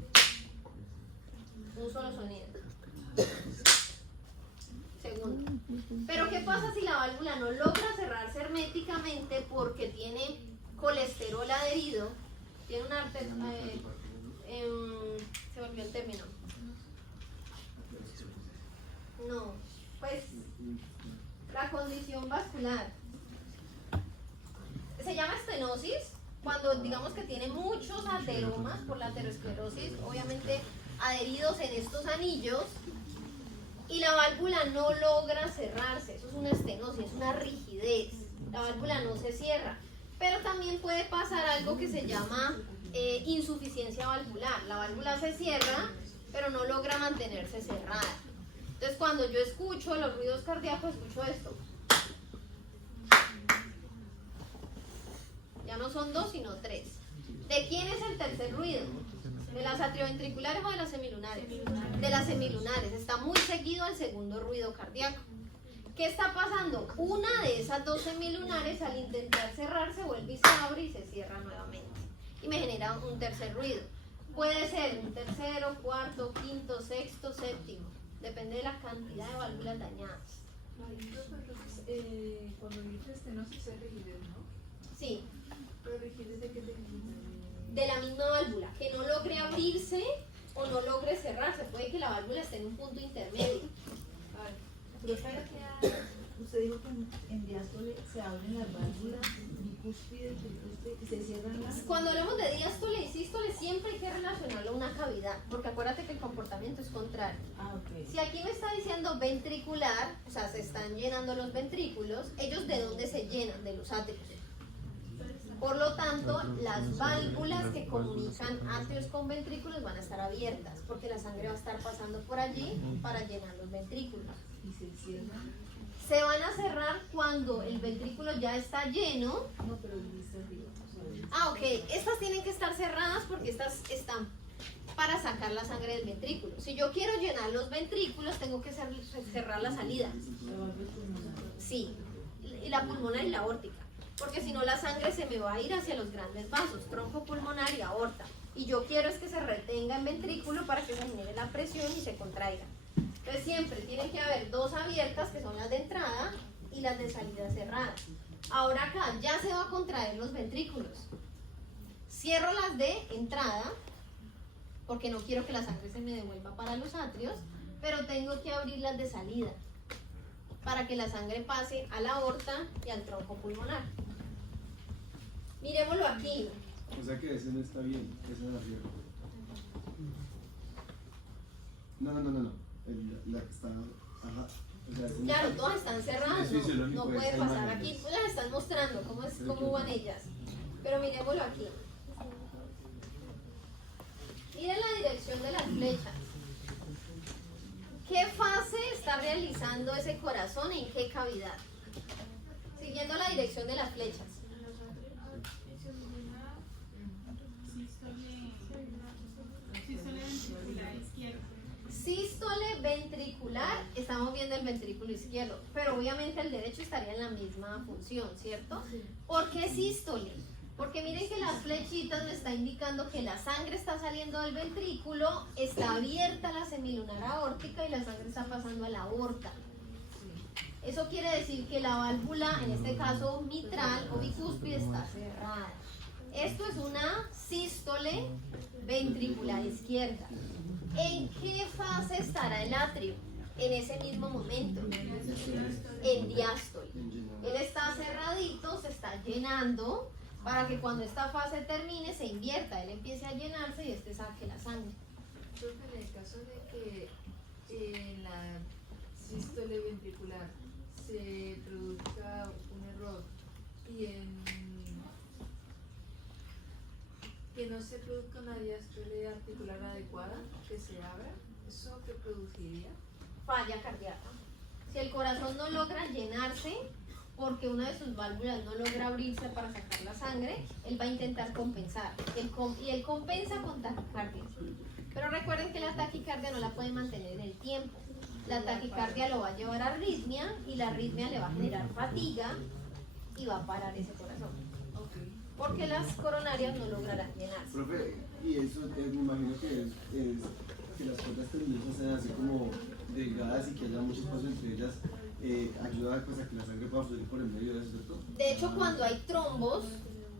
Un solo sonido. Segundo. Pero ¿qué pasa si la válvula no logra cerrarse herméticamente porque tiene colesterol adherido? Tiene una se volvió el término. No, pues la condición vascular. Se llama estenosis cuando digamos que tiene muchos ateromas por la aterosclerosis, obviamente adheridos en estos anillos, y la válvula no logra cerrarse. Eso es una estenosis, es una rigidez. La válvula no se cierra. Pero también puede pasar algo que se llama insuficiencia valvular. La válvula se cierra, pero no logra mantenerse cerrada. Entonces, cuando yo escucho los ruidos cardíacos, escucho esto. Ya no son 2, sino 3. ¿De quién es el tercer ruido? ¿De las atrioventriculares o de las semilunares? De las semilunares. Está muy seguido al segundo ruido cardíaco. ¿Qué está pasando? Una de esas 2 semilunares al intentar cerrarse vuelve y se abre y se cierra nuevamente. Y me genera un tercer ruido. Puede ser un tercero, cuarto, quinto, sexto, séptimo. Depende de la cantidad de válvulas dañadas. Cuando dice estenosis es rigidez, ¿no? Sí, Pero rigidez de qué te de la misma válvula. Que no logre abrirse o no logre cerrarse. Puede que la válvula esté en un punto intermedio. Usted dijo que en diástole se abren las válvulas bicúspide, tricúspide y se cierran las. Cuando hablamos de diástole y sístole siempre hay que relacionarlo a una cavidad, porque acuérdate que el comportamiento es contrario. Ah, ok. Si aquí me está diciendo ventricular, o sea, se están llenando los ventrículos, ¿ellos de dónde se llenan? De los atrios. Por lo tanto, las válvulas que comunican atrios con ventrículos van a estar abiertas, porque la sangre va a estar pasando por allí para llenar los ventrículos. Y se cierran. Se van a cerrar cuando el ventrículo ya está lleno. No, pero dice arriba. Ah, ok. Estas tienen que estar cerradas porque estas están para sacar la sangre del ventrículo. Si yo quiero llenar los ventrículos, tengo que cerrar la salida. La válvula pulmonar. Sí, y la pulmonar y la aórtica. Porque si no, la sangre se me va a ir hacia los grandes vasos, tronco pulmonar y aorta. Y yo quiero es que se retenga en ventrículo para que se genere la presión y se contraiga. Entonces siempre tienen que haber 2 abiertas, que son las de entrada, y las de salida cerradas. Ahora acá ya se va a contraer los ventrículos. Cierro las de entrada, porque no quiero que la sangre se me devuelva para los atrios, pero tengo que abrir las de salida, para que la sangre pase a la aorta y al tronco pulmonar. Miremoslo aquí. O sea que ese no está bien, ese es la fiebre. No. La que está. Ajá. O sea, ese no Claro, está- todas están cerradas, Es fisiológico, no puede hay pasar maneras. aquí. Pues las están mostrando cómo van ellas. Pero miremoslo aquí. Miren la dirección de las flechas. ¿Qué fase está realizando ese corazón? ¿En qué cavidad? Siguiendo la dirección de las flechas. Sístole ventricular izquierdo. Sístole ventricular, estamos viendo el ventrículo izquierdo, pero obviamente el derecho estaría en la misma función, ¿cierto? ¿Por qué sístole? Porque miren que las flechitas me está indicando que la sangre está saliendo del ventrículo, está abierta la semilunar aórtica y la sangre está pasando a la aorta. Eso quiere decir que la válvula, en este caso mitral o bicúspide, está cerrada. Esto es una sístole ventricular izquierda. ¿En qué fase estará el atrio? En ese mismo momento, en diástole. Él está cerradito, se está llenando para que cuando esta fase termine se invierta, él empiece a llenarse y este saque la sangre. Profe, en el caso de que en la sístole ventricular se produzca un error y que no se produzca una diástole articular adecuada que se abra, ¿eso qué produciría? Falla cardíaca. Si el corazón no logra llenarse porque una de sus válvulas no logra abrirse para sacar la sangre, él va a intentar compensar. Y él compensa con taquicardia. Pero recuerden que la taquicardia no la puede mantener en el tiempo. La taquicardia lo va a llevar a arritmia y la arritmia le va a generar fatiga y va a parar ese corazón. Porque las coronarias no lograrán llenarse. Profe, y eso me imagino que es que las cuerdas terminales sean así como delgadas y que haya mucho espacio entre ellas, ayuda pues, a que la sangre pueda fluir por el medio de eso, ¿cierto? De hecho, cuando hay trombos,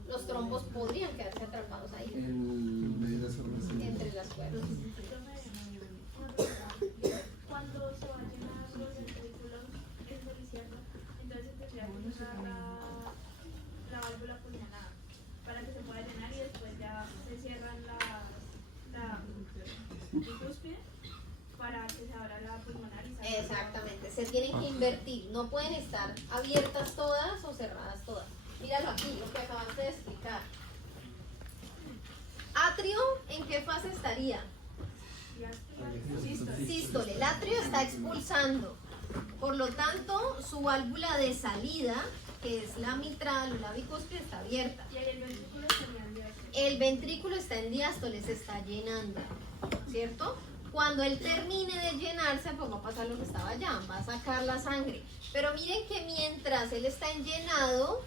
los trombos podrían quedarse atrapados ahí, En medio de las cuerdas. entre las cuerdas. Cuando se va a llenar los ventrículos es del izquierdo, entonces tendría que usar la válvula pulmonar para que se pueda llenar y después ya se cierran la bicúspide para que se abra la pulmonar y salga. Exactamente, se tienen que invertir, no pueden estar abiertas todas o cerradas todas. Míralo aquí, lo que acabaste de explicar. Atrio, ¿en qué fase estaría? Sístole, el atrio está expulsando, por lo tanto su válvula de salida, que es la mitral o la bicúspide, está abierta. Y el ventrículo sería el diástole. El ventrículo está en diástole, se está llenando, ¿cierto? Cuando él termine de llenarse, pues va a pasar lo que estaba allá, va a sacar la sangre. Pero miren que mientras él está enllenado,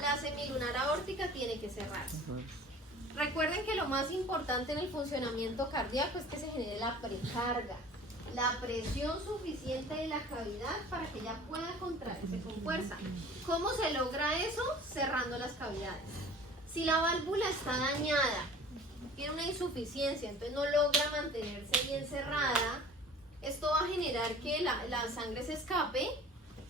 la semilunar aórtica tiene que cerrarse. Recuerden que lo más importante en el funcionamiento cardíaco es que se genere la precarga, la presión suficiente de la cavidad para que ella pueda contraerse con fuerza. ¿Cómo se logra eso? Cerrando las cavidades. Si la válvula está dañada, tiene una insuficiencia, entonces no logra mantenerse bien cerrada, esto va a generar que la sangre se escape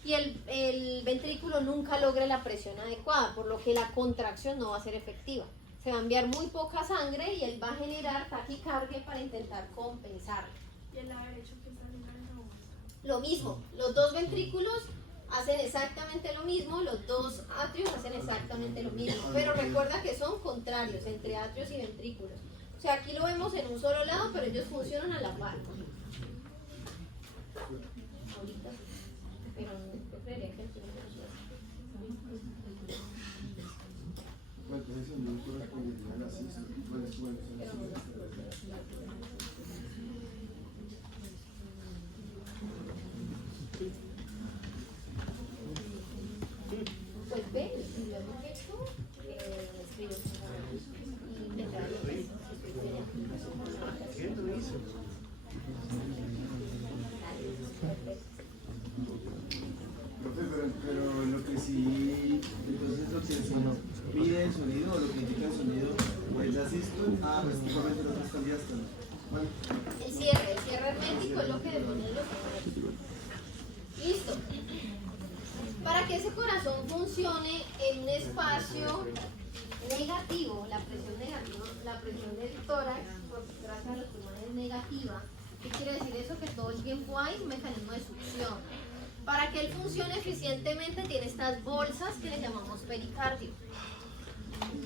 y el ventrículo nunca logre la presión adecuada, por lo que la contracción no va a ser efectiva. Se va a enviar muy poca sangre y él va a generar taquicardia para intentar compensarlo. Y el lado derecho que está haciendo el Lo mismo, los dos ventrículos hacen exactamente lo mismo, los dos atrios hacen exactamente lo mismo, pero recuerda que son contrarios entre atrios y ventrículos. O sea, aquí lo vemos en un solo lado, pero ellos funcionan a la par. Ahorita, pero yo creería que aquí no funciona. Bueno, entonces el no correspondería a la sístole. Bueno, es bueno. Pues ven, si lo hemos hecho, escribo y me trae eso. ¿Qué lo hizo? Profe, pero lo que sí, entonces lo que sí mide el sonido o lo que indica el sonido es la sístole, pues igualmente los otros están diástole. Bueno, El cierre hermético es lo que define los herméticos. Listo. Para que ese corazón funcione en un espacio negativo, la presión del tórax, gracias a los pulmones es negativa. ¿Qué quiere decir eso? Que todo el tiempo hay un mecanismo de succión. Para que él funcione eficientemente tiene estas bolsas que le llamamos pericardio.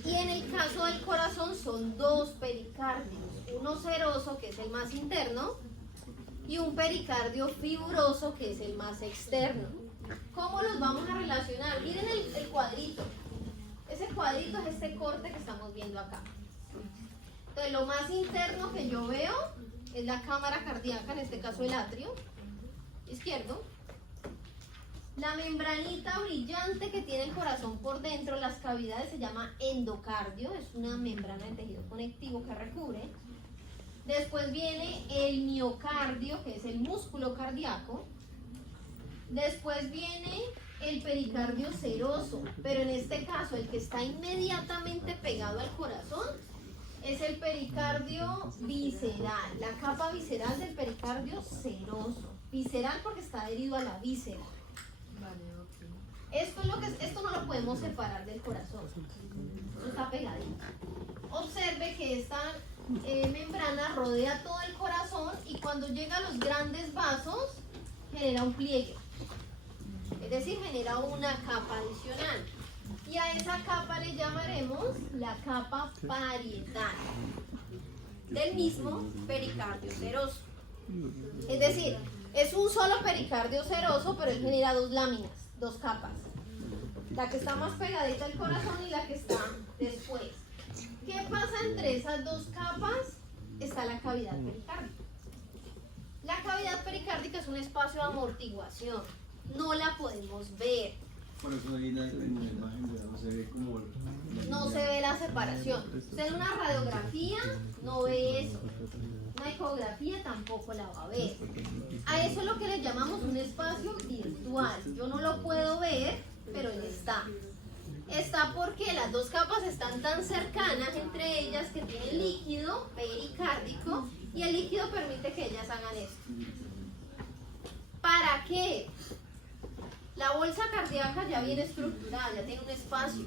Y en el caso del corazón son dos pericardios, uno seroso que es el más interno y un pericardio fibroso que es el más externo. ¿Cómo los vamos a relacionar? Miren el cuadrito. Ese cuadrito es este corte que estamos viendo acá. Entonces lo más interno que yo veo es la cámara cardíaca, en este caso el atrio izquierdo. La membranita brillante que tiene el corazón por dentro, las cavidades, se llama endocardio, es una membrana de tejido conectivo que recubre. Después viene el miocardio, que es el músculo cardíaco. Después viene el pericardio seroso, pero en este caso el que está inmediatamente pegado al corazón es el pericardio visceral, la capa visceral del pericardio seroso. Visceral porque está adherido a la víscera. Esto no lo podemos separar del corazón, no está pegadito. Observe que esta membrana rodea todo el corazón y cuando llega a los grandes vasos genera un pliegue, es decir, genera una capa adicional. Y a esa capa le llamaremos la capa parietal del mismo pericardio seroso. Es decir, es un solo pericardio seroso, pero él genera dos láminas, dos capas. La que está más pegadita al corazón y la que está después. ¿Qué pasa entre esas dos capas? Está la cavidad pericárdica. La cavidad pericárdica es un espacio de amortiguación. No la podemos ver. Por eso ahí en la imagen no se ve como... No se ve la separación. Usted en una radiografía no ve eso. Una ecografía tampoco la va a ver. A eso es lo que le llamamos un espacio virtual. Yo no lo puedo ver, pero él está. Está porque las dos capas están tan cercanas entre ellas que tienen líquido pericárdico y el líquido permite que ellas hagan esto. ¿Para qué? La bolsa cardíaca ya viene estructurada, ya tiene un espacio.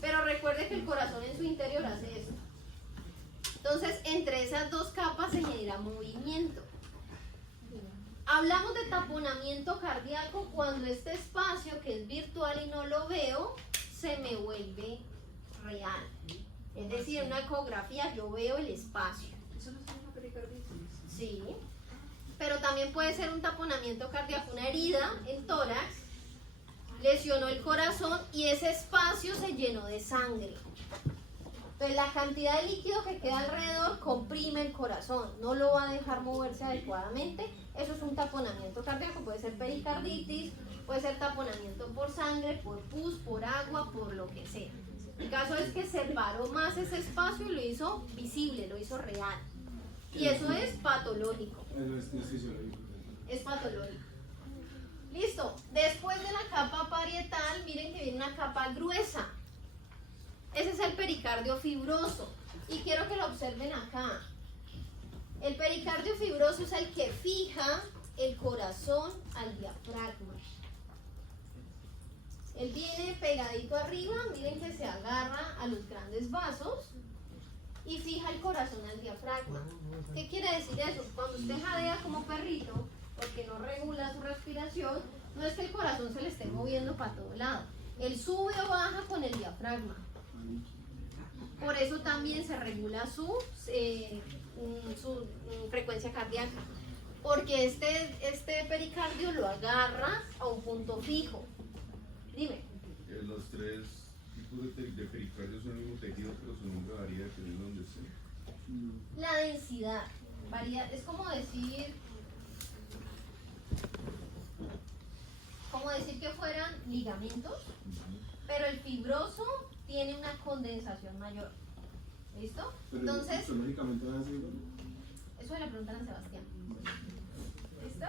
Pero recuerde que el corazón en su interior hace esto. Entonces, entre esas dos capas se genera movimiento. Hablamos de taponamiento cardíaco cuando este espacio, que es virtual y no lo veo, se me vuelve real. Es decir, en una ecografía yo veo el espacio. ¿Eso no se llama pericarditis? Sí. Pero también puede ser un taponamiento cardíaco, una herida en tórax, lesionó el corazón y ese espacio se llenó de sangre. Entonces la cantidad de líquido que queda alrededor comprime el corazón, no lo va a dejar moverse adecuadamente. Eso es un taponamiento cardíaco, puede ser pericarditis, puede ser taponamiento por sangre, por pus, por agua, por lo que sea. El caso es que separó más ese espacio y lo hizo visible, lo hizo real. Y eso es patológico. Eso es fisiológico. Es patológico. Listo. Después de la capa parietal, miren que viene una capa gruesa. Ese es el pericardio fibroso. Y quiero que lo observen acá. El pericardio fibroso es el que fija el corazón al diafragma. Él viene pegadito arriba, miren que se agarra a los grandes vasos y fija el corazón al diafragma. ¿Qué quiere decir eso? Cuando usted jadea como perrito, porque no regula su respiración, no es que el corazón se le esté moviendo para todo lado. Él sube o baja con el diafragma. Por eso también se regula su frecuencia cardíaca. Porque este pericardio lo agarra a un punto fijo. Dime. Los tres tipos de pericardio son el mismo tejido, pero su nombre varía dependiendo de donde esté. La densidad varía, es como decir que fueran ligamentos, pero el fibroso tiene una condensación mayor. ¿Listo? Entonces, Fisiológicamente va a ser igual. eso le preguntan a Sebastián. ¿Listo?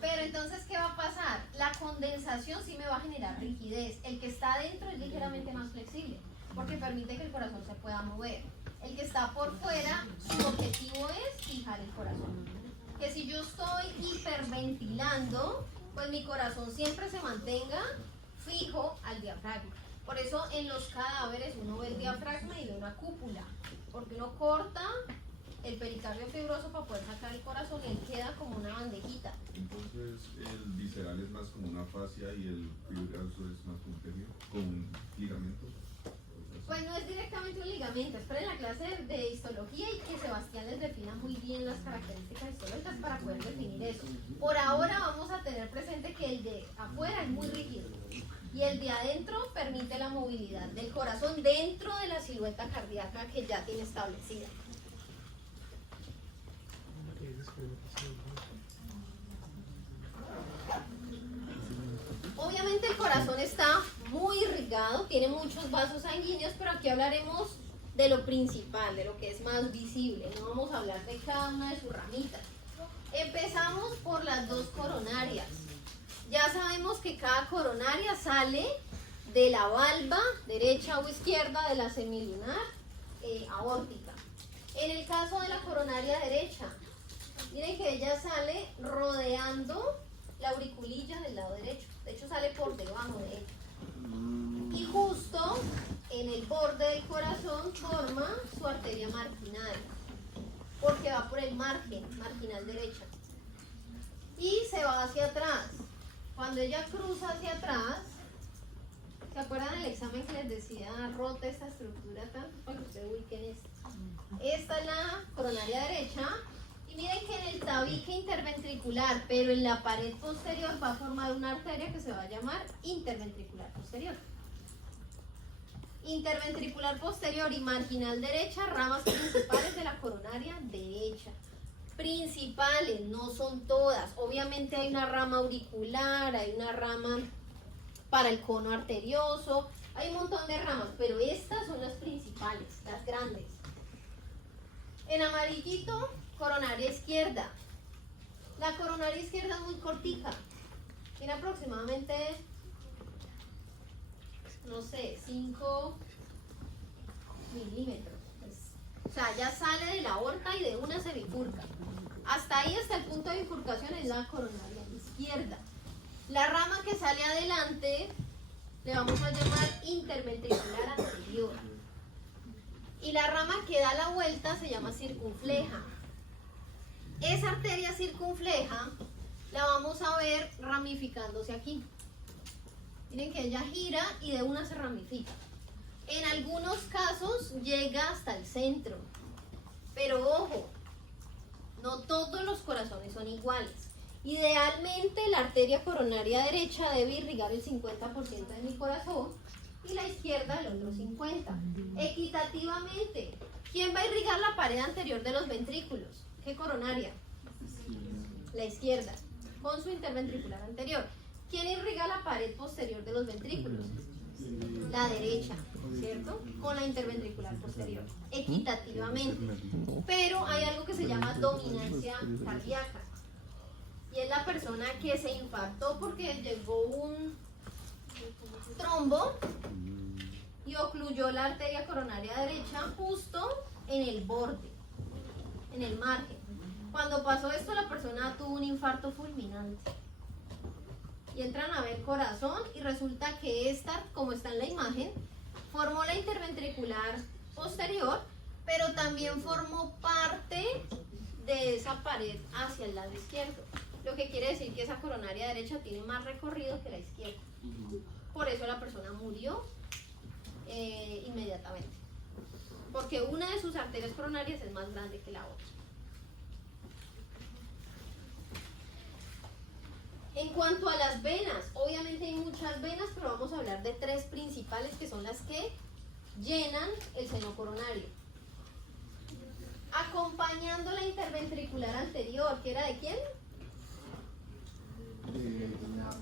Pero entonces, ¿qué va a pasar? La condensación sí me va a generar rigidez. El que está adentro es ligeramente más flexible, porque permite que el corazón se pueda mover. El que está por fuera, su objetivo es fijar el corazón. Que si yo estoy hiperventilando, pues mi corazón siempre se mantenga fijo al diafragma. Por eso en los cadáveres uno ve el diafragma y ve una cúpula, porque uno corta el pericardio fibroso para poder sacar el corazón y él queda como una bandejita. Entonces, el visceral es más como una fascia y el fibroso es más como un tejido, con un ligamento. Pues no es directamente un ligamento, esperen la clase de histología y que Sebastián les defina muy bien las características histológicas para poder definir eso. Por ahora vamos a tener presente que el de afuera es muy rígido y el de adentro permite la movilidad del corazón dentro de la silueta cardíaca que ya tiene establecida. Obviamente el corazón está muy irrigado, tiene muchos vasos sanguíneos, pero aquí hablaremos de lo principal, de lo que es más visible. No vamos a hablar de cada una de sus ramitas. Empezamos por las dos coronarias. Ya sabemos que cada coronaria sale de la valva derecha o izquierda de la semilunar aórtica. En el caso de la coronaria derecha, miren que ella sale rodeando la auriculilla del lado derecho. De hecho sale por debajo de ella. Y justo en el borde del corazón forma su arteria marginal, porque va por el marginal derecha. Y se va hacia atrás. Cuando ella cruza hacia atrás, ¿qué ¿Se acuerdan el examen que les decía rota esta estructura tanto para que ustedes ubiquen esto? Esta es la coronaria derecha y miren que en el tabique interventricular, pero en la pared posterior va a formar una arteria que se va a llamar interventricular posterior. Interventricular posterior y marginal derecha, ramas principales de la coronaria derecha. Principales, no son todas. Obviamente hay una rama auricular, hay una rama para el cono arterioso, hay un montón de ramas, pero estas son las principales, las grandes. En amarillito, coronaria izquierda. La coronaria izquierda es muy cortica, tiene aproximadamente, no sé, 5 milímetros. O sea, ya sale de la aorta y de una se bifurca. Hasta ahí, hasta el punto de bifurcación, es la coronaria izquierda. La rama que sale adelante le vamos a llamar interventricular anterior. Y la rama que da la vuelta se llama circunfleja. Esa arteria circunfleja la vamos a ver ramificándose aquí. Miren que ella gira y de una se ramifica. En algunos casos llega hasta el centro. Pero ojo, no todos los corazones son iguales. Idealmente la arteria coronaria derecha debe irrigar el 50% de mi corazón y la izquierda el otro 50%. Equitativamente, ¿quién va a irrigar la pared anterior de los ventrículos? ¿Qué coronaria? La izquierda, con su interventricular anterior. ¿Quién irriga la pared posterior de los ventrículos? La derecha, ¿cierto? Con la interventricular posterior, equitativamente. Pero hay algo que se llama dominancia cardíaca. Y es la persona que se infartó porque llegó un trombo y ocluyó la arteria coronaria derecha justo en el borde, en el margen. Cuando pasó esto, la persona tuvo un infarto fulminante. Y entran a ver corazón y resulta que esta, como está en la imagen, formó la interventricular posterior, pero también formó parte de esa pared hacia el lado izquierdo. Lo que quiere decir que esa coronaria derecha tiene más recorrido que la izquierda. Por eso la persona murió inmediatamente. Porque una de sus arterias coronarias es más grande que la otra. En cuanto a las venas, obviamente hay muchas venas, pero vamos a hablar de 3 principales que son las que llenan el seno coronario. Acompañando la interventricular anterior, ¿que era de quién?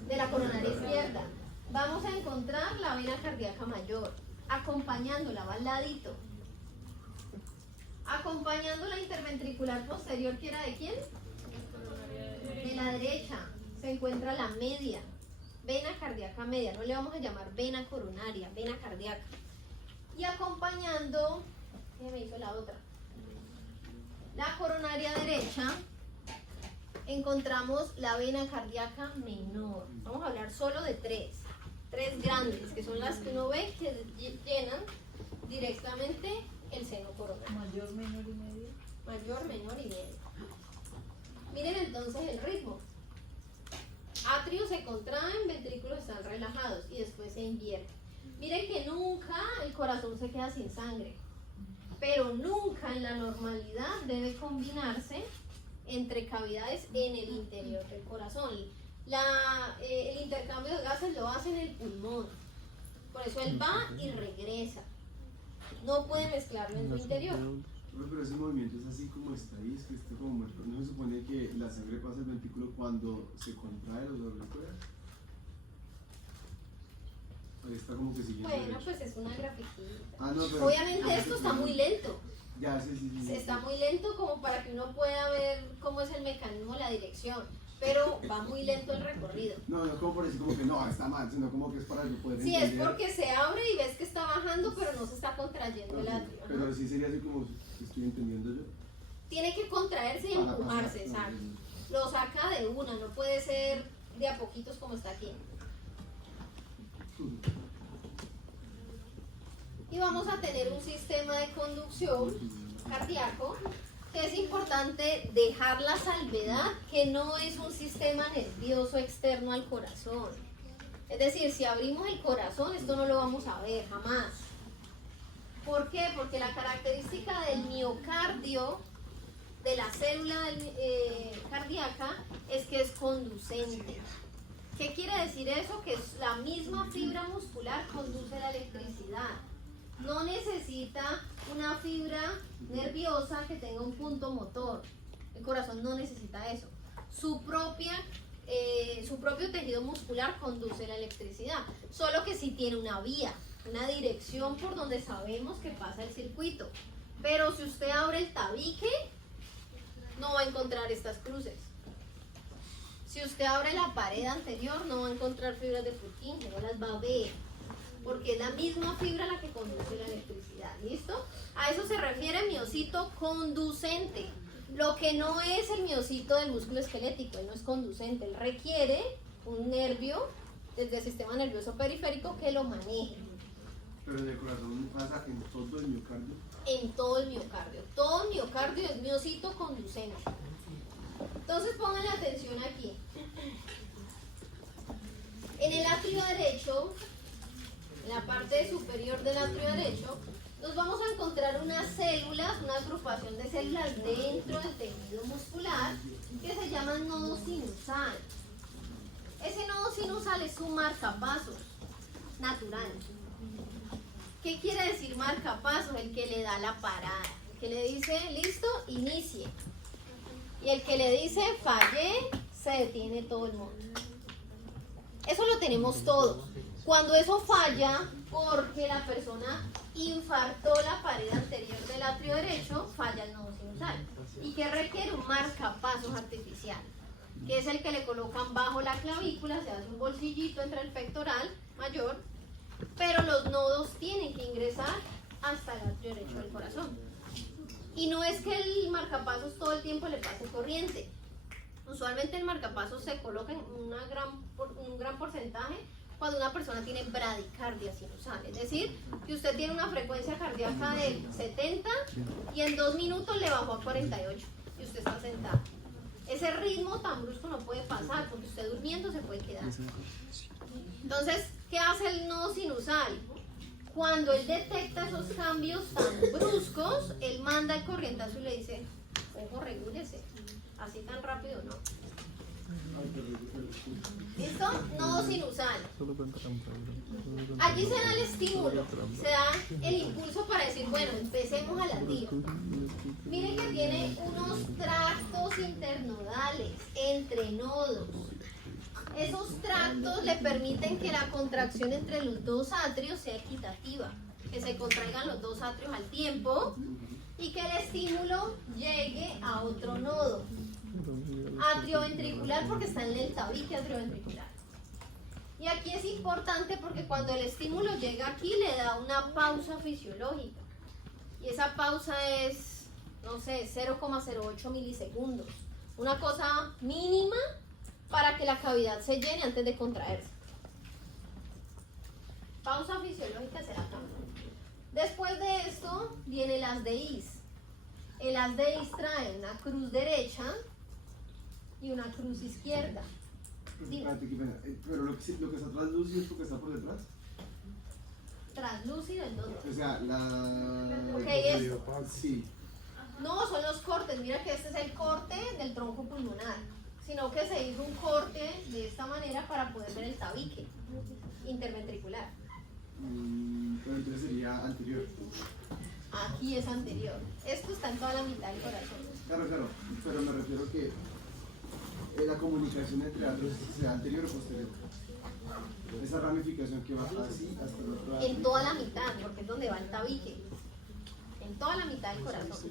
De la coronaria izquierda. Vamos a encontrar la vena cardíaca mayor. Acompañándola, va al ladito. Acompañando la interventricular posterior, ¿que era de quién? De la derecha. Se encuentra la media, vena cardíaca media, no le vamos a llamar vena coronaria, vena cardíaca. Y acompañando, ¿qué me hizo la otra? La coronaria derecha, encontramos la vena cardíaca menor. Vamos a hablar solo de 3 grandes, que son las que uno ve que llenan directamente el seno coronario. Mayor, menor y medio. Mayor, menor y medio. Miren entonces el ritmo. Atrios se contraen, ventrículos están relajados y después se invierte. Miren que nunca el corazón se queda sin sangre, pero nunca en la normalidad debe combinarse entre cavidades en el interior del corazón. El intercambio de gases lo hace en el pulmón, por eso él va y regresa. No puede mezclarlo en su interior. Pero ese movimiento es así como está ahí, es que está como muerto. ¿No se supone que la sangre pasa al ventrículo cuando se contrae los aurículas? Ahí está como que siguiendo. Bueno, derecho. pues es una grafiquita. No, pero, Obviamente esto está muy lento. Ya, sí. Está muy lento como para que uno pueda ver cómo es el mecanismo, la dirección, pero va muy lento el recorrido. No como por decir como que no, está mal, sino como que es para que poder Sí, entender. es porque se abre y ves que está bajando, pero no se está contrayendo el atrio. Ajá. Pero sí sería así como estoy entendiendo yo. Tiene que contraerse y Para empujarse, pasar. exacto. Lo saca de una, no puede ser de a poquitos como está aquí. Y vamos a tener un sistema de conducción cardíaco, que es importante dejar la salvedad que no es un sistema nervioso externo al corazón. Es decir, si abrimos el corazón, esto no lo vamos a ver jamás. ¿Por qué? Porque la característica del miocardio, de la célula cardíaca, es que es conducente. ¿Qué quiere decir eso? Que la misma fibra muscular conduce la electricidad. No necesita una fibra nerviosa que tenga un punto motor. El corazón no necesita eso. Su propio tejido muscular conduce la electricidad. Solo que sí tiene una vía, una dirección por donde sabemos que pasa el circuito. Pero si usted abre el tabique, no va a encontrar estas cruces. Si usted abre la pared anterior, no va a encontrar fibras de Purkinje, no las va a ver. Porque es la misma fibra la que conduce la electricidad. ¿Listo? A eso se refiere miocito conducente. Lo que no es el miocito del músculo esquelético, él no es conducente, él requiere un nervio desde el sistema nervioso periférico que lo maneje. Pero en el corazón pasa en todo el miocardio. En todo el miocardio. Todo el miocardio es miocito conducente. Entonces pongan atención aquí. En el atrio derecho, en la parte superior del atrio derecho, nos vamos a encontrar unas células, una agrupación de células dentro del tejido muscular que se llaman nodo sinusal. Ese nodo sinusal es un marcapasos natural. ¿Qué quiere decir marcapasos? El que le da la parada, el que le dice listo, inicie. Y el que le dice fallé, se detiene todo el mundo. Eso lo tenemos todos. Cuando eso falla, porque la persona infartó la pared anterior del atrio derecho, falla el nodo sinusal. ¿Y qué requiere? Un marcapasos artificial, que es el que le colocan bajo la clavícula, se hace un bolsillito entre el pectoral mayor, pero los nodos tienen que ingresar hasta el atrio derecho del corazón. Y no es que el marcapasos todo el tiempo le pase corriente. Usualmente el marcapasos se coloca en un gran porcentaje cuando una persona tiene bradicardia sinusal. Es decir, que usted tiene una frecuencia cardíaca de 70 y en 2 minutos le bajó a 48 y usted está sentado. Ese ritmo tan brusco no puede pasar porque usted durmiendo se puede quedar. Entonces, ¿qué hace el nodo sinusal? Cuando él detecta esos cambios tan bruscos, él manda el corrientazo y le dice, ojo, regúlese, así tan rápido no. ¿Listo? Nodo sinusal. Allí se da el estímulo, se da el impulso para decir, bueno, empecemos a latir. Miren que tiene unos tractos internodales entre nodos. Esos tractos le permiten que la contracción entre los dos atrios sea equitativa, que se contraigan los dos atrios al tiempo y que el estímulo llegue a otro nodo. Atrioventricular porque está en el tabique atrioventricular. Y aquí es importante porque cuando el estímulo llega aquí le da una pausa fisiológica. Y esa pausa es, no sé, 0,08 milisegundos. Una cosa mínima para que la cavidad se llene antes de contraerse. Pausa fisiológica será pausa. Después de esto viene el haz de Is. El haz de Is trae una cruz derecha y una cruz izquierda. Espérate, qué pena. Pero lo que está translúcido es lo que está por detrás. Translúcido el nodo. O sea, la... Ok, esto. Sí. No, son los cortes. Mira que este es el corte del tronco pulmonar. Sino que se hizo un corte de esta manera para poder ver el tabique interventricular. Pero entonces sería anterior. Aquí es anterior. Esto está en toda la mitad del corazón. Claro, pero me refiero que la comunicación entre atrios sea anterior o posterior. Esa ramificación que va así hasta el otro atrio. En toda la mitad, porque es donde va el tabique. En toda la mitad del corazón.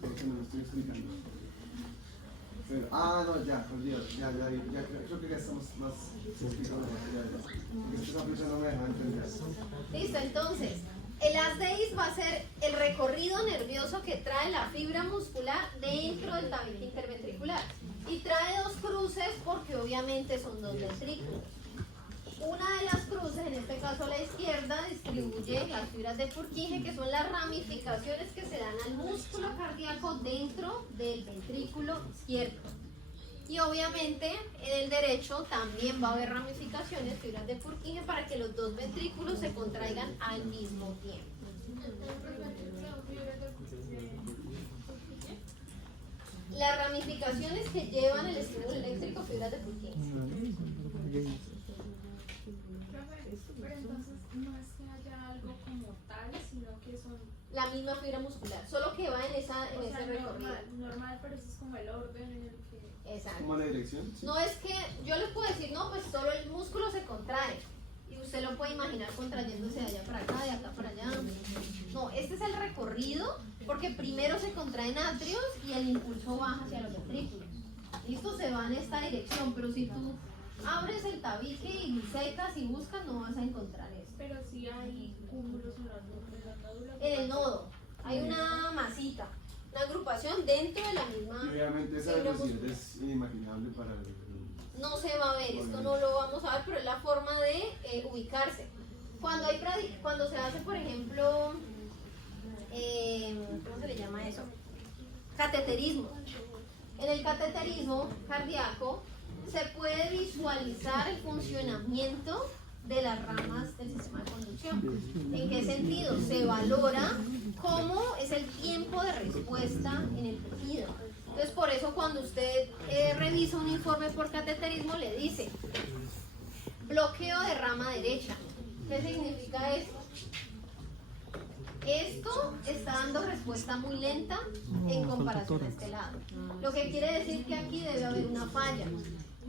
Creo que me lo estoy explicando. Pero, no, ya, olvídalo, ya, creo que ya estamos más explicados. Ya. Esta flecha no me deja entender. Listo, entonces, el haz de Is va a ser el recorrido nervioso que trae la fibra muscular dentro del tabique interventricular. Y trae dos cruces porque obviamente son dos ventrículos. Una de las cruces, en este caso la izquierda, distribuye las fibras de Purkinje, que son las ramificaciones que se dan al músculo cardíaco dentro del ventrículo izquierdo. Y obviamente en el derecho también va a haber ramificaciones, fibras de Purkinje, para que los dos ventrículos se contraigan al mismo tiempo. Las ramificaciones que llevan el estímulo eléctrico, fibras de Purkinje. Pero entonces no es que haya algo como tal, sino que son La misma fibra muscular, solo que va en ese recorrido. normal, pero eso es como el orden en el que... Exacto. ¿Cómo la dirección? Sí. No es que yo les puedo decir, no, pues solo el músculo se contrae. Y usted lo puede imaginar contrayéndose de allá para acá, de acá para allá. No, este es el recorrido, porque primero se contraen atrios y el impulso baja hacia los ventrículos. Listo, se va en esta dirección, pero si tú abres el tabique y secas y buscas, no vas a encontrar eso. Pero sí hay cúmulos en la médula. En el nodo hay una masita, una agrupación dentro de la Y misma. obviamente esa fibra velocidad muscular. es inimaginable para el... No se va a ver, esto no lo vamos a ver, pero es la forma de ubicarse. Cuando se hace, por ejemplo, ¿cómo se le llama eso? Cateterismo. En el cateterismo cardíaco se puede visualizar el funcionamiento de las ramas del sistema de conducción. ¿En qué sentido? Se valora cómo es el tiempo de respuesta en el tejido. Entonces, por eso cuando usted revisa un informe por cateterismo, le dice bloqueo de rama derecha. ¿Qué significa esto? Esto está dando respuesta muy lenta en comparación a este lado. Lo que quiere decir que aquí debe haber una falla.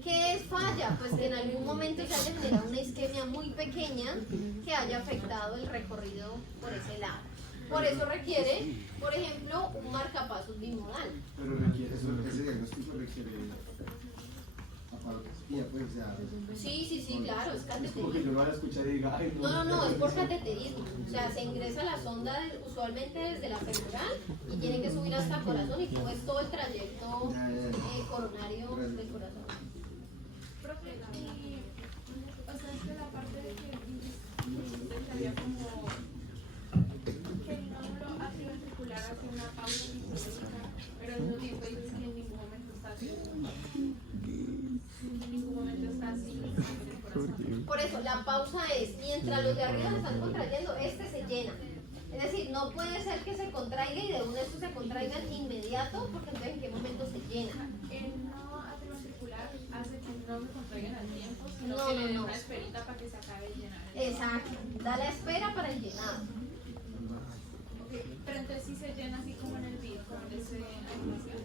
¿Qué es falla? Pues que en algún momento se haya generado una isquemia muy pequeña que haya afectado el recorrido por ese lado. Por eso requiere, por ejemplo, un marcapasos bimodal. Pero requiere, ese diagnóstico requiere aparatoscopía, pues, o sea... Sí, claro, es Es como que cateterismo. yo lo voy a escuchar y diga, ay, No, es por cateterismo. O sea, se ingresa la sonda usualmente desde la femoral y tiene que subir hasta el corazón y tú ves todo el trayecto coronario del corazón. Profe, y, o sea, es que la parte de que había como que el nódulo atrioventricular hace una pausa fisiológica, pero al mismo tiempo dices que en ningún momento está así. En ningún momento está así el corazón. Por eso, la pausa es, mientras los de arriba se están contrayendo, este se llena. Es decir, no puede ser que se contraiga y de uno de estos se contraiga inmediato, porque entonces en qué momento se llena. El no atrioventricular hace que no se contraigan al tiempo, sino No, que le den no. una esperita para que se acabe de llenar. Exacto, da la espera para el llenado. Ok, pero entonces sí se llena así como en el video, como en ese animación,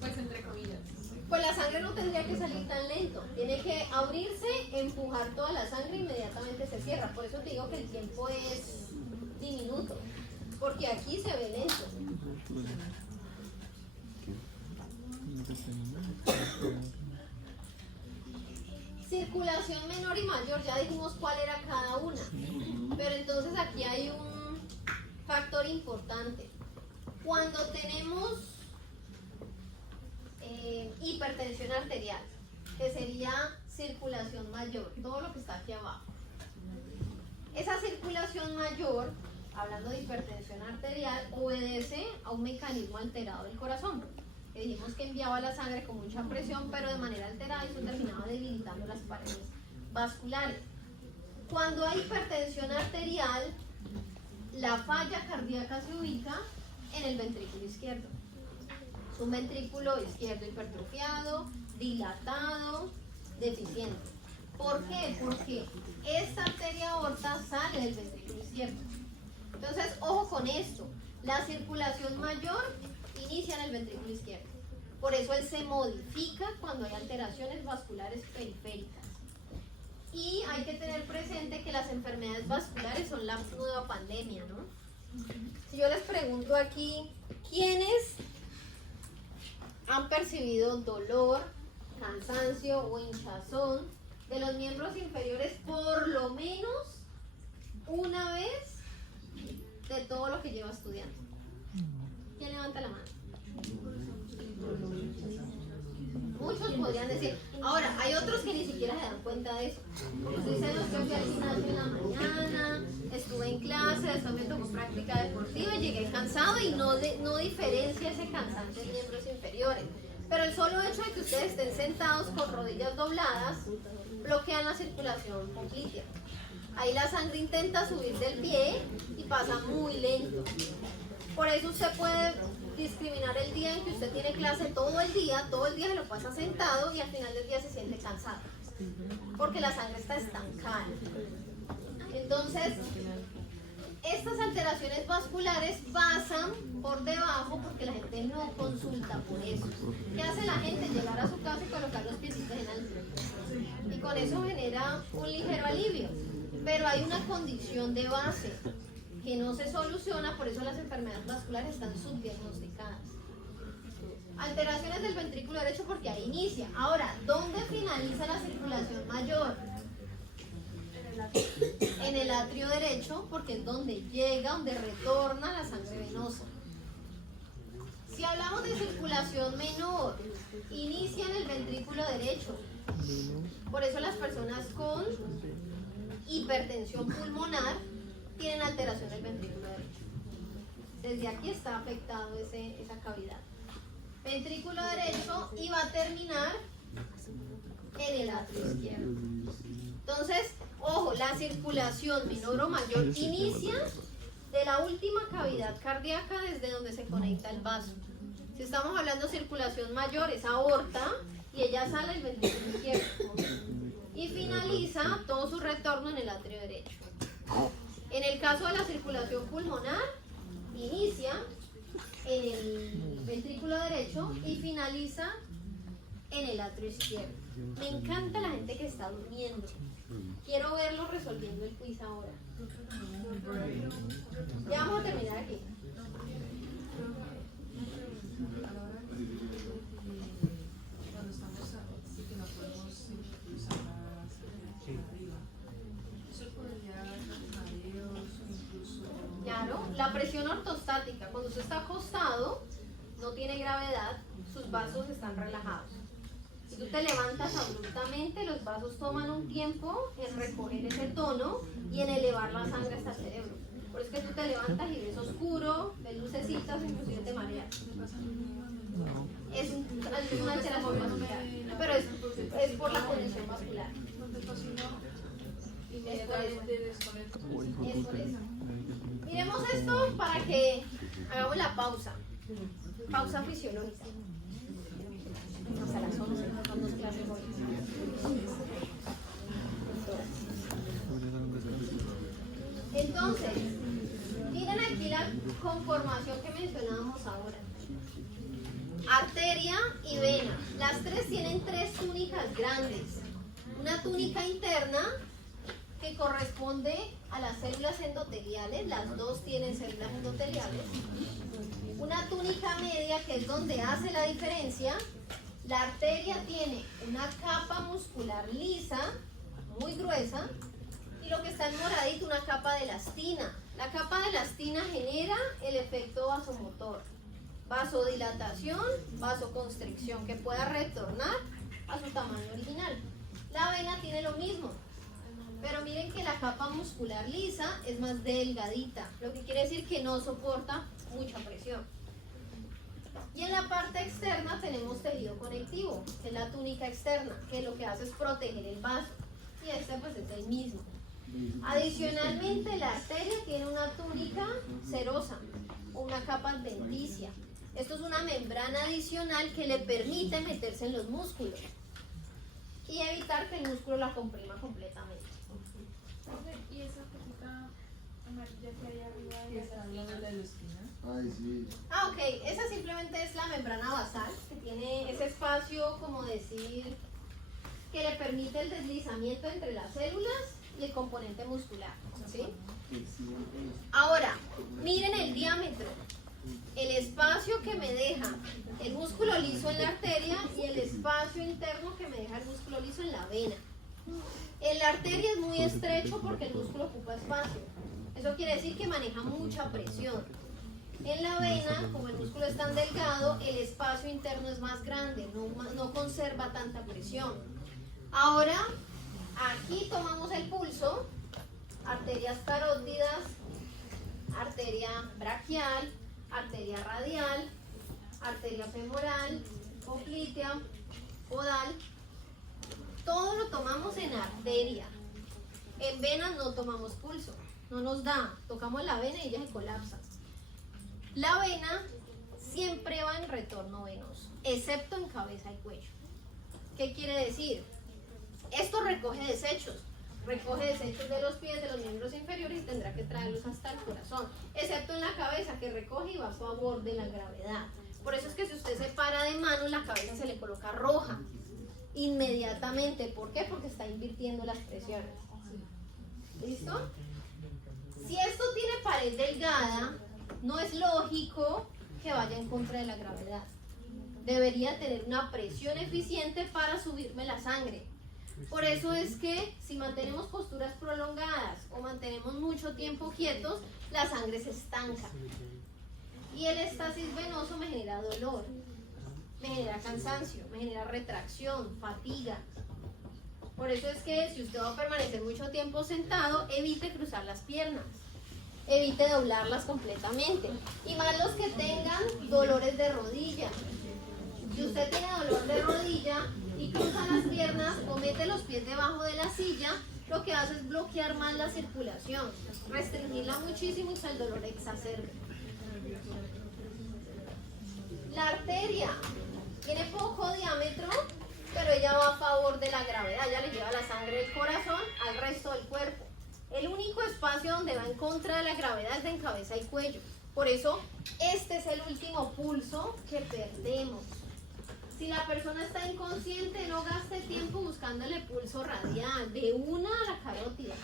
pues entre comillas. Pues la sangre no tendría que salir tan lento, tiene que abrirse, empujar toda la sangre e inmediatamente se cierra. Por eso te digo que el tiempo es diminuto, porque aquí se ve lento. Circulación menor y mayor, ya dijimos cuál era cada una, pero entonces aquí hay un factor importante. Cuando tenemos hipertensión arterial, que sería circulación mayor, todo lo que está aquí abajo. Esa circulación mayor, hablando de hipertensión arterial, obedece a un mecanismo alterado del corazón. Que dijimos que enviaba la sangre con mucha presión, pero de manera alterada, y eso terminaba debilitando las paredes vasculares. Cuando hay hipertensión arterial, la falla cardíaca se ubica en el ventrículo izquierdo. Es un ventrículo izquierdo hipertrofiado, dilatado, deficiente. ¿Por qué? Porque esta arteria aorta sale del ventrículo izquierdo. Entonces, ojo con esto. La circulación mayor inicia en el ventrículo izquierdo. Por eso él se modifica cuando hay alteraciones vasculares periféricas. Y hay que tener presente que las enfermedades vasculares son la nueva pandemia, ¿no? Si yo les pregunto aquí, ¿quiénes han percibido dolor, cansancio o hinchazón de los miembros inferiores por lo menos una vez de todo lo que lleva estudiando? ¿Quién levanta la mano? Muchos podrían decir. Ahora, hay otros que ni siquiera se dan cuenta de eso. Pues dicen, no, yo fui al gimnasio en la mañana, estuve en clase, después me tocó práctica deportiva y llegué cansado y no diferencia ese cansancio en miembros inferiores. Pero el solo hecho de que ustedes estén sentados con rodillas dobladas bloquean la circulación poplitea. Ahí la sangre intenta subir del pie y pasa muy lento. Por eso usted puede discriminar el día en que usted tiene clase todo el día se lo pasa sentado y al final del día se siente cansado. Porque la sangre está estancada. Entonces, estas alteraciones vasculares pasan por debajo porque la gente no consulta por eso. ¿Qué hace la gente? Llegar a su casa y colocar los piecitos en alto. Y con eso genera un ligero alivio. Pero hay una condición de base que no se soluciona, por eso las enfermedades vasculares están subdiagnosticadas. Alteraciones del ventrículo derecho porque ahí inicia. Ahora, ¿dónde finaliza la circulación mayor? En el atrio derecho, porque es donde llega, donde retorna la sangre venosa. Si hablamos de circulación menor, inicia en el ventrículo derecho. Por eso las personas con hipertensión pulmonar tienen alteración del ventrículo derecho. Desde aquí está afectado esa cavidad. Ventrículo derecho y va a terminar en el atrio izquierdo. Entonces, ojo, la circulación menor o mayor inicia de la última cavidad cardíaca desde donde se conecta el vaso. Si estamos hablando de circulación mayor, es aorta y ella sale del ventrículo izquierdo. Y finaliza todo su retorno en el atrio derecho. En el caso de la circulación pulmonar, inicia en el ventrículo derecho y finaliza en el atrio izquierdo. Me encanta la gente que está durmiendo. Quiero verlo resolviendo el quiz ahora. Ya vamos a terminar aquí. Cuando estamos así que no podemos usar las arriba, eso podría dar mareos o incluso... Claro, la presión ortostática, cuando usted está acostado, no tiene gravedad, sus vasos están relajados. Si tú te levantas abruptamente, los vasos toman un tiempo en recoger ese tono y en elevar la sangre hasta el cerebro. Por eso es que tú te levantas y ves oscuro, ves lucecitas, inclusive te mareas. Es una alteración vascular, pero es por la condición vascular. Es por eso. Miremos esto para que hagamos la pausa. Pausa fisiológica. Hasta las 11, son 2 clases hoy. Entonces, miren aquí la conformación que mencionábamos ahora. Arteria y vena. Las tres tienen 3 túnicas grandes. Una túnica interna que corresponde a las células endoteliales. Las dos tienen células endoteliales. Una túnica media que es donde hace la diferencia. La arteria tiene una capa muscular lisa, muy gruesa, y lo que está en moradito, una capa de elastina. La capa de elastina genera el efecto vasomotor, vasodilatación, vasoconstricción, que pueda retornar a su tamaño original. La vena tiene lo mismo, pero miren que la capa muscular lisa es más delgadita, lo que quiere decir que no soporta mucha presión. Y en la parte externa tenemos tejido conectivo, que es la túnica externa, que lo que hace es proteger el vaso. Y este pues es el mismo. Adicionalmente, la arteria tiene una túnica serosa, o una capa adventicia. Esto es una membrana adicional que le permite meterse en los músculos y evitar que el músculo la comprima completamente. Y esa cosita amarilla que hay arriba de ¿Está hablando de la esquina? Ay, sí. Ah, ok, esa simplemente es la membrana basal, que tiene ese espacio, como decir, que le permite el deslizamiento entre las células y el componente muscular, ¿sí? Ahora, miren el diámetro, el espacio que me deja el músculo liso en la arteria y el espacio interno que me deja el músculo liso en la vena. En la arteria es muy estrecho porque el músculo ocupa espacio. Eso quiere decir que maneja mucha presión. En la vena, como el músculo es tan delgado, el espacio interno es más grande, no conserva tanta presión. Ahora, aquí tomamos el pulso, arterias carótidas, arteria braquial, arteria radial, arteria femoral, poplitea, podal, todo lo tomamos en arteria. En venas no tomamos pulso, no nos da, tocamos la vena y ella se colapsa. La vena siempre va en retorno venoso, excepto en cabeza y cuello. ¿Qué quiere decir? Esto recoge desechos de los pies, de los miembros inferiores y tendrá que traerlos hasta el corazón, excepto en la cabeza que recoge y va a favor de la gravedad. Por eso es que si usted se para de mano, la cabeza se le coloca roja inmediatamente. ¿Por qué? Porque está invirtiendo las presiones. ¿Listo? Si esto tiene pared delgada, no es lógico que vaya en contra de la gravedad. Debería tener una presión eficiente para subirme la sangre. Por eso es que si mantenemos posturas prolongadas o mantenemos mucho tiempo quietos, la sangre se estanca. Y el éxtasis venoso me genera dolor, me genera cansancio, me genera retracción, fatiga. Por eso es que si usted va a permanecer mucho tiempo sentado, evite cruzar las piernas, evite doblarlas completamente. Y más los que tengan dolores de rodilla. Si usted tiene dolor de rodilla y cruza las piernas o mete los pies debajo de la silla, lo que hace es bloquear más la circulación, restringirla muchísimo y que el dolor exacerbe. La arteria tiene poco diámetro, pero ella va a favor de la gravedad, ella le lleva la sangre del corazón al resto del cuerpo. El único espacio donde va en contra de la gravedad es en cabeza y cuello. Por eso, este es el último pulso que perdemos. Si la persona está inconsciente, no gaste tiempo buscándole pulso radial, de una a la carótida.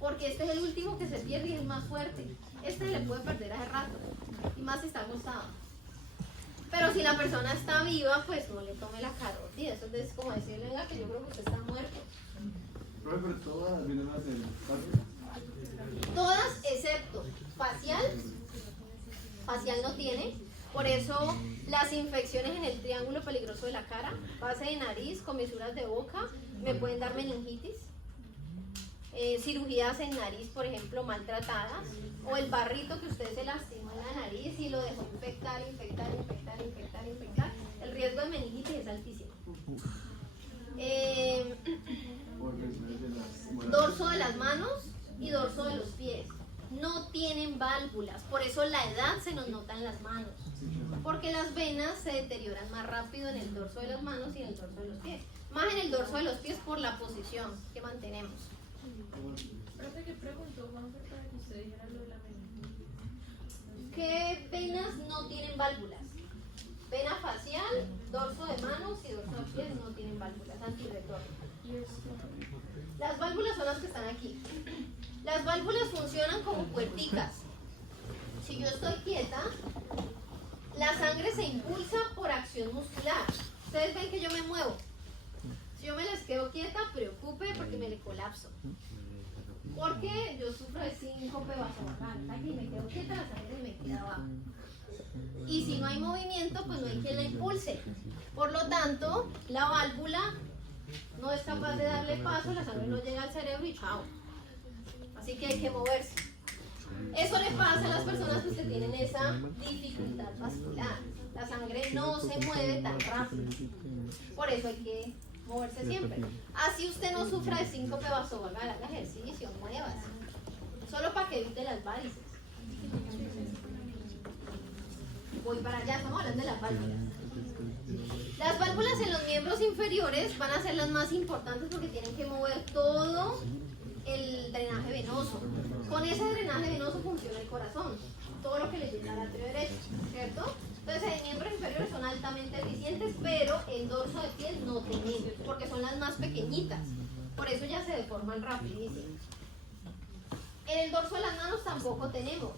Porque este es el último que se pierde y es más fuerte. Este se le puede perder hace rato, y más si está acostado. Pero si la persona está viva, pues no le tome la carótida. Eso es como decirle, venga, que yo creo que usted está muerto. Profe, pero todas las venenas del cuerpo. Todas excepto facial. Facial no tiene. Por eso las infecciones en el triángulo peligroso de la cara, base de nariz, comisuras de boca, me pueden dar meningitis. Cirugías en nariz, por ejemplo, maltratadas, o el barrito que usted se lastimó en la nariz y lo dejó infectar, el riesgo de meningitis es altísimo. Dorso de las manos y dorso de los pies no tienen válvulas, por eso la edad se nos nota en las manos, porque las venas se deterioran más rápido en el dorso de las manos y en el dorso de los pies, más en el dorso de los pies por la posición que mantenemos. Profe, ¿qué preguntó Juanfer para que usted dijera lo de la meningitis? ¿Qué venas no tienen válvulas? Vena facial, dorso de manos y dorso de pies no tienen válvulas, antirretorno. Las válvulas son las que están aquí. Las válvulas funcionan como puerticas. Si yo estoy quieta, la sangre se impulsa por acción muscular. Ustedes ven que yo me muevo. Si yo me les quedo quieta, preocupe porque me le colapso. Porque yo sufro de síncope vasovagal. Si me quedo quieta, la sangre me queda abajo. Y si no hay movimiento, pues no hay quien la impulse. Por lo tanto, la válvula no es capaz de darle paso, la sangre no llega al cerebro y chao. Así que hay que moverse. Eso le pasa a las personas que tienen esa dificultad vascular. La sangre no se mueve tan rápido. Por eso hay que moverse siempre. Así usted no sufra de síncope vasovagal, haga ejercicio, muévase. Solo para que evite las varices. Voy para allá, estamos hablando de las válvulas. Las válvulas en los miembros inferiores van a ser las más importantes porque tienen que mover todo el drenaje venoso. Con ese drenaje venoso funciona el corazón, todo lo que le llega al atrio derecho, ¿cierto? Entonces, en miembros inferiores son altamente eficientes, pero el dorso de piel no tenemos, porque son las más pequeñitas. Por eso ya se deforman rapidísimo. En el dorso de las manos tampoco tenemos.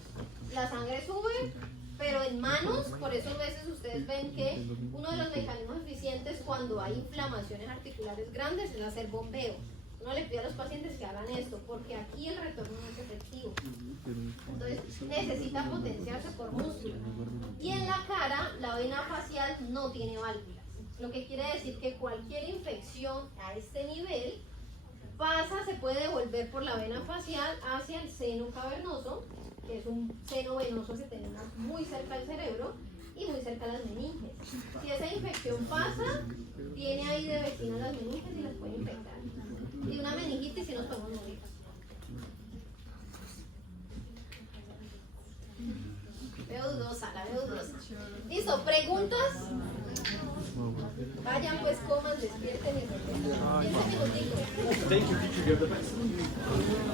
La sangre sube, pero en manos, por eso a veces ustedes ven que uno de los mecanismos eficientes cuando hay inflamaciones articulares grandes es hacer bombeo. Uno le pide a los pacientes que hagan esto, porque aquí el retorno no es efectivo. Entonces necesita potenciarse por músculo. Y en la cara, la vena facial no tiene válvulas. Lo que quiere decir que cualquier infección a este nivel pasa, se puede devolver por la vena facial hacia el seno cavernoso, que es un seno venoso que tenemos muy cerca del cerebro y muy cerca de las meninges. Si esa infección pasa, tiene ahí de vecinas las meninges y las puede infectar. Y una meningitis y nos podemos morir. Veo dudosa, la veo dudosa. Listo, ¿preguntas? Vayan pues, coman, despierten y regresen. 15 minutitos. Thank you, teacher. You're the best.